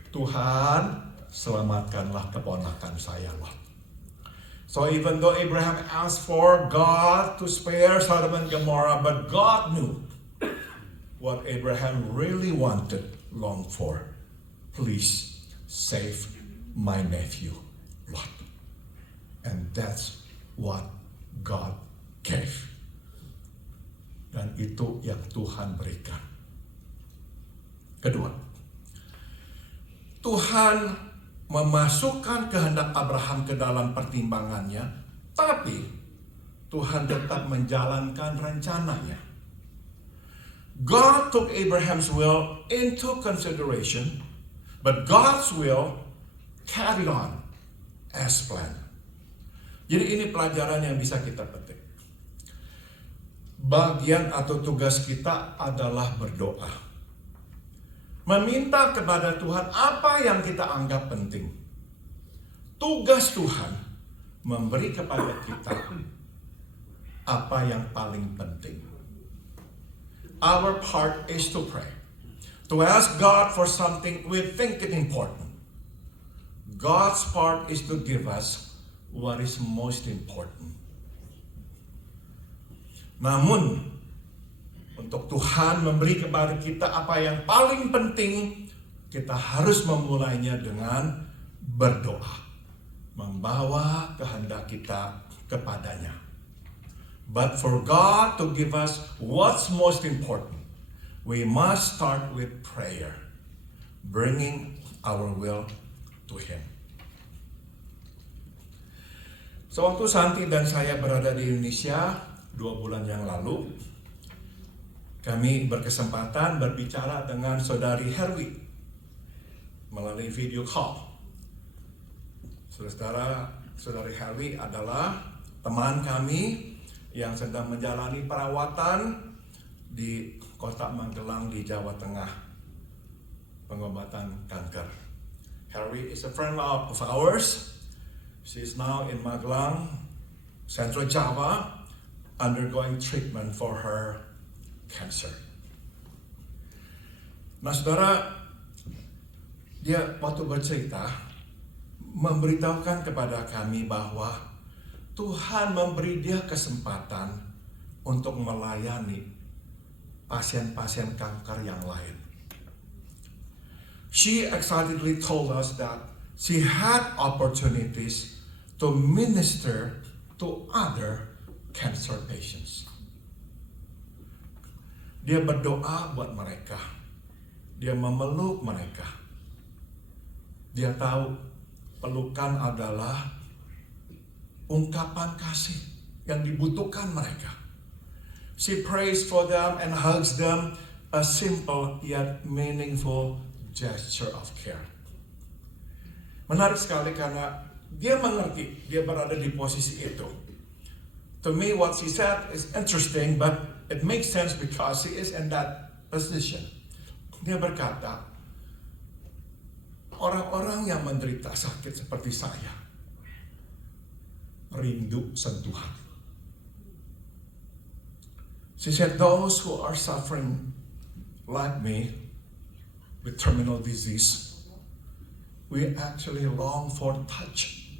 Tuhan, selamatkanlah keponakan saya Lot. So even though Abraham asked for God to spare Sodom and Gomorrah, but God knew what Abraham really wanted, longed for. Please save my nephew Lot. And that's what God gave. Dan itu yang Tuhan berikan. Kedua, Tuhan memasukkan kehendak Abraham ke dalam pertimbangannya, tapi Tuhan tetap menjalankan rencananya. God took Abraham's will into consideration, but God's will carried on as planned. Jadi ini pelajaran yang bisa kita petik. Bagian atau tugas kita adalah berdoa. Meminta kepada Tuhan apa yang kita anggap penting. Tugas Tuhan memberi kepada kita apa yang paling penting. Our part is to pray. To ask God for something we think is important. God's part is to give us what is most important. Namun, untuk Tuhan memberi kepada kita apa yang paling penting, kita harus memulainya dengan berdoa. Membawa kehendak kita kepadanya. But for God to give us what's most important, we must start with prayer. Bringing our will to Him. Sewaktu Santi dan saya berada di Indonesia 2 bulan yang lalu, kami berkesempatan berbicara dengan Saudari Herwi melalui video call. Saudari Herwi adalah teman kami yang sedang menjalani perawatan di Kota Magelang di Jawa Tengah, pengobatan kanker. Herwi is a friend of ours. She is now in Magelang, Central Java, undergoing treatment for her cancer. Nah, saudara, dia waktu bercerita memberitahukan kepada kami bahwa Tuhan memberi dia kesempatan untuk melayani pasien-pasien kanker yang lain. She excitedly told us that she had opportunities to minister to other cancer patients. Dia berdoa buat mereka. Dia memeluk mereka. Dia tahu pelukan adalah ungkapan kasih yang dibutuhkan mereka. She prays for them and hugs them, a simple yet meaningful gesture of care. Menarik sekali karena dia mengerti, dia berada di posisi itu. To me what she said is interesting, but it makes sense because she is in that position. Dia berkata, orang-orang yang menderita sakit seperti saya rindu sentuhan. She said, those who are suffering like me with terminal disease, we actually long for touch.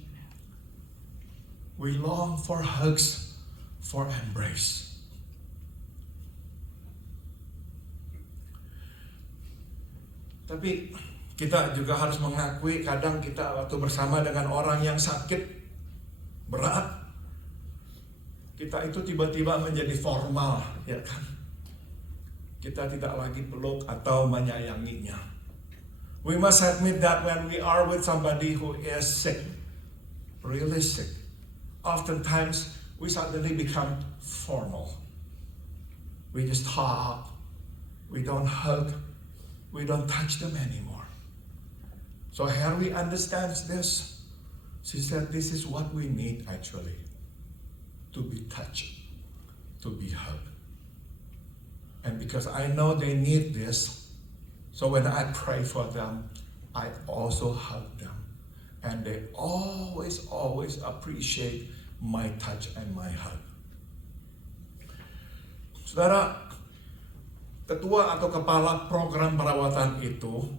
We long for hugs, for embrace. Tapi kita juga harus mengakui kadang kita waktu bersama dengan orang yang sakit berat, kita itu tiba-tiba menjadi formal, ya kan? Kita tidak lagi peluk atau menyayanginya. We must admit that when we are with somebody who is sick, really sick, oftentimes we suddenly become formal. We just talk, we don't hug, we don't touch them anymore. So Harry understands this. She said this is what we need actually. To be touched, to be hugged. And because I know they need this, so when I pray for them, I also hug them. And they always appreciate my touch and my hug. Saudara, ketua atau kepala program perawatan itu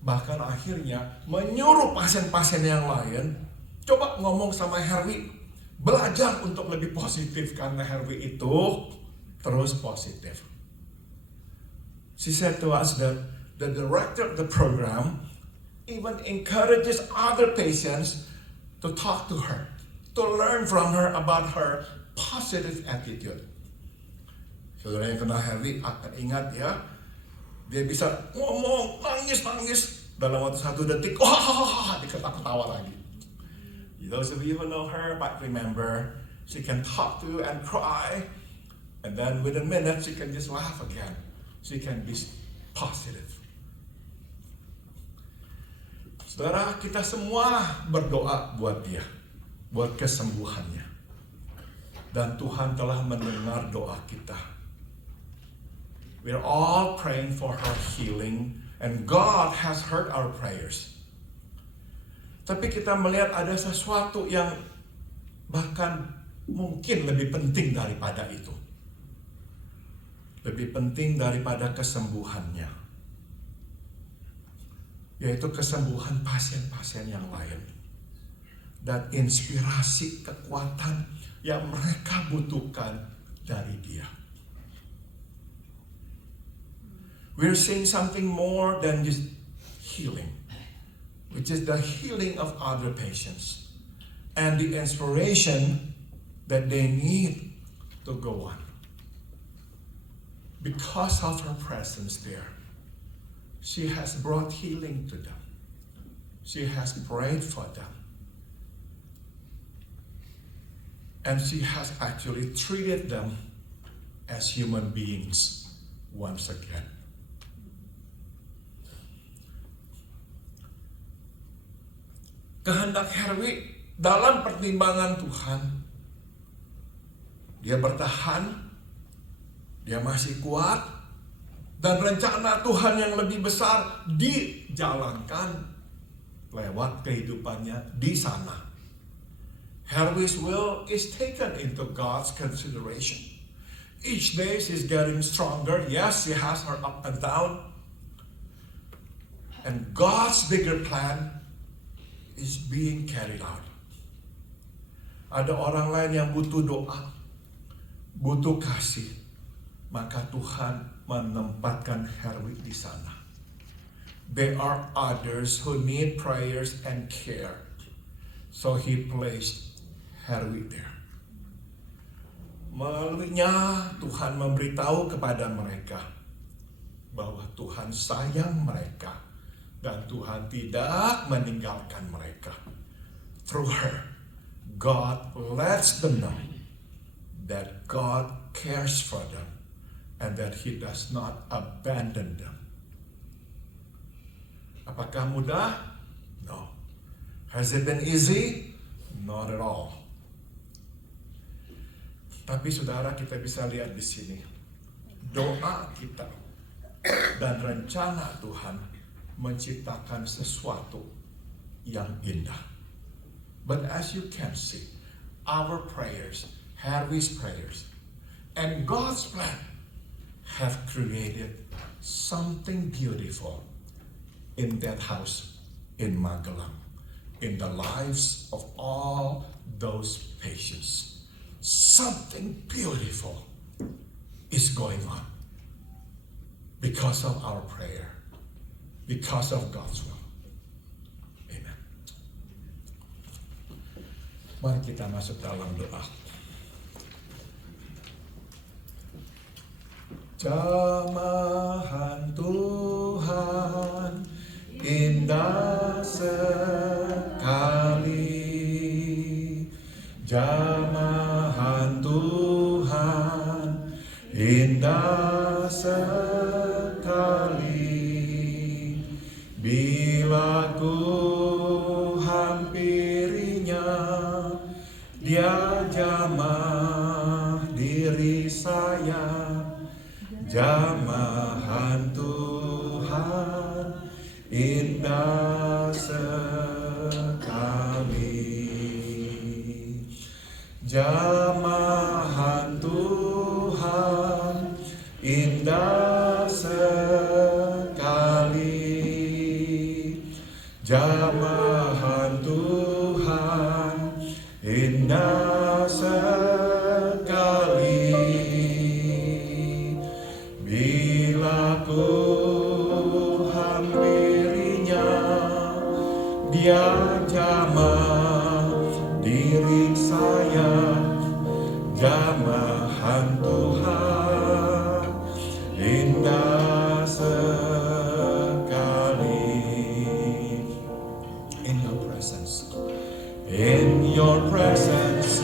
bahkan akhirnya menyuruh pasien-pasien yang lain coba ngomong sama Herwi, belajar untuk lebih positif karena Herwi itu terus positif. She said to us that the director of the program even encourages other patients to talk to her, to learn from her about her positive attitude. Saudara yang kenal Herwi akan ingat ya, dia bisa ngomong, nangis dalam waktu 1 detik, diketawa lagi. Those of you who know her might remember, she can talk to you and cry, and then within minutes she can just laugh again. She can be positive. Saudara, kita semua berdoa buat dia, buat kesembuhannya. Dan Tuhan telah mendengar doa kita. We're all praying for her healing And God has heard our prayers. Tapi kita melihat ada sesuatu yang bahkan mungkin lebih penting daripada itu. Lebih penting daripada kesembuhannya. Yaitu kesembuhan pasien-pasien yang lain. Dan inspirasi kekuatan yang mereka butuhkan dari Dia. We're seeing something more than just healing, which is the healing of other patients and the inspiration that they need to go on. Because of her presence there, she has brought healing to them. She has prayed for them. And she has actually treated them as human beings once again. Kehendak Herwi dalam pertimbangan Tuhan, dia bertahan, dia masih kuat, dan rencana Tuhan yang lebih besar dijalankan lewat kehidupannya di sana. Herwi's will is taken into God's consideration. Each day she's getting stronger. Yes, she has her up and down. And God's bigger plan is being carried out. Ada orang lain yang butuh doa, butuh kasih, maka Tuhan menempatkan Herwi di sana. There are others who need prayers and care, so He placed Herwi there. Melaluinya Tuhan memberitahu kepada mereka bahwa Tuhan sayang mereka. Dan Tuhan tidak meninggalkan mereka. Through her, God lets them know that God cares for them and that He does not abandon them. Apakah mudah? No. Has it been easy? Not at all. Tapi saudara, kita bisa lihat di sini. Doa kita dan rencana Tuhan menciptakan sesuatu yang indah. But as you can see, our prayers, Herwi's prayers, and God's plan have created something beautiful in that house in Magelang, in the lives of all those patients. Something beautiful is going on because of our prayer. Because of God's will. Amen. Mari kita masuk dalam doa. Jamahan Tuhan indah sekali. Jamahan Tuhan indah sekali. Bila ku hampirinya, Dia jamah diri saya. Jamahan Tuhan indah sekali. Jamahan Tuhan indah sekali. Jamahan Tuhan indah sekali. Bila ku hampirinya, Dia jamah diri saya. Jamahan Tuhan indah sekali. In your presence,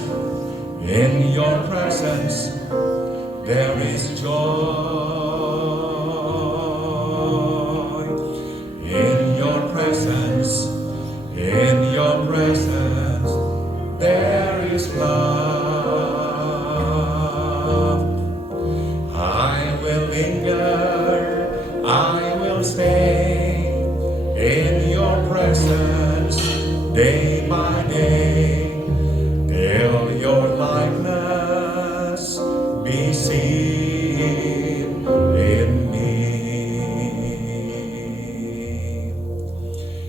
in your presence, there is joy. In your presence, there is love. I will linger, I will stay. in me.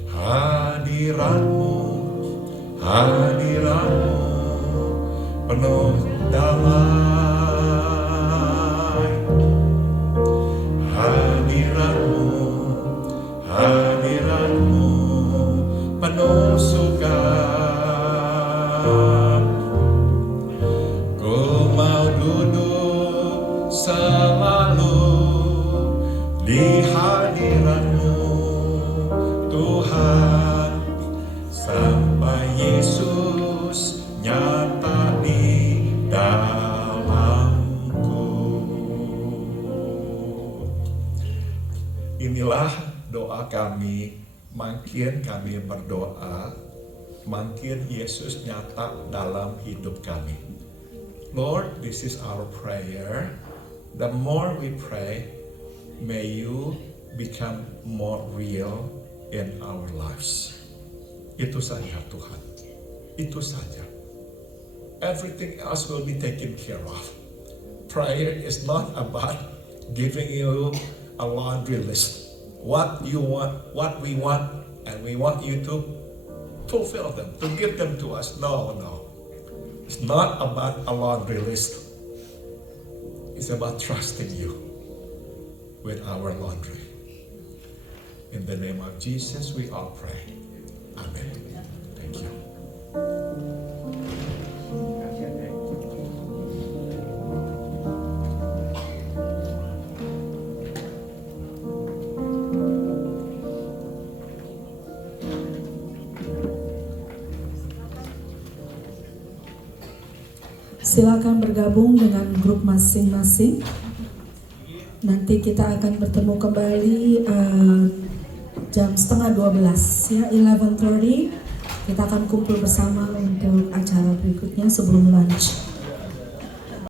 Hadiratmu, hadiratmu penuh damai. Hadiratmu, hadiratmu penuh suka. Ku mau duduk selalu di hadiratmu Tuhan, sampai Yesus nyata di dalamku. Inilah doa kami, makin kami berdoa, makin Yesus nyata dalam hidup kami. Lord, this is our prayer. The more we pray, may you become more real in our lives. Itu saja Tuhan, itu saja. Everything else will be taken care of. Prayer is not about giving you a laundry list. What you want, what we want, and we want you to fulfill them, to give them to us. No, no. It's not about a laundry list. It's about trusting you with our laundry. In the name of Jesus, we all pray. Amen. Thank you. Silakan bergabung dengan grup masing-masing. Nanti kita akan bertemu kembali jam 11:30 ya, 11:30. Kita akan kumpul bersama untuk acara berikutnya sebelum lunch.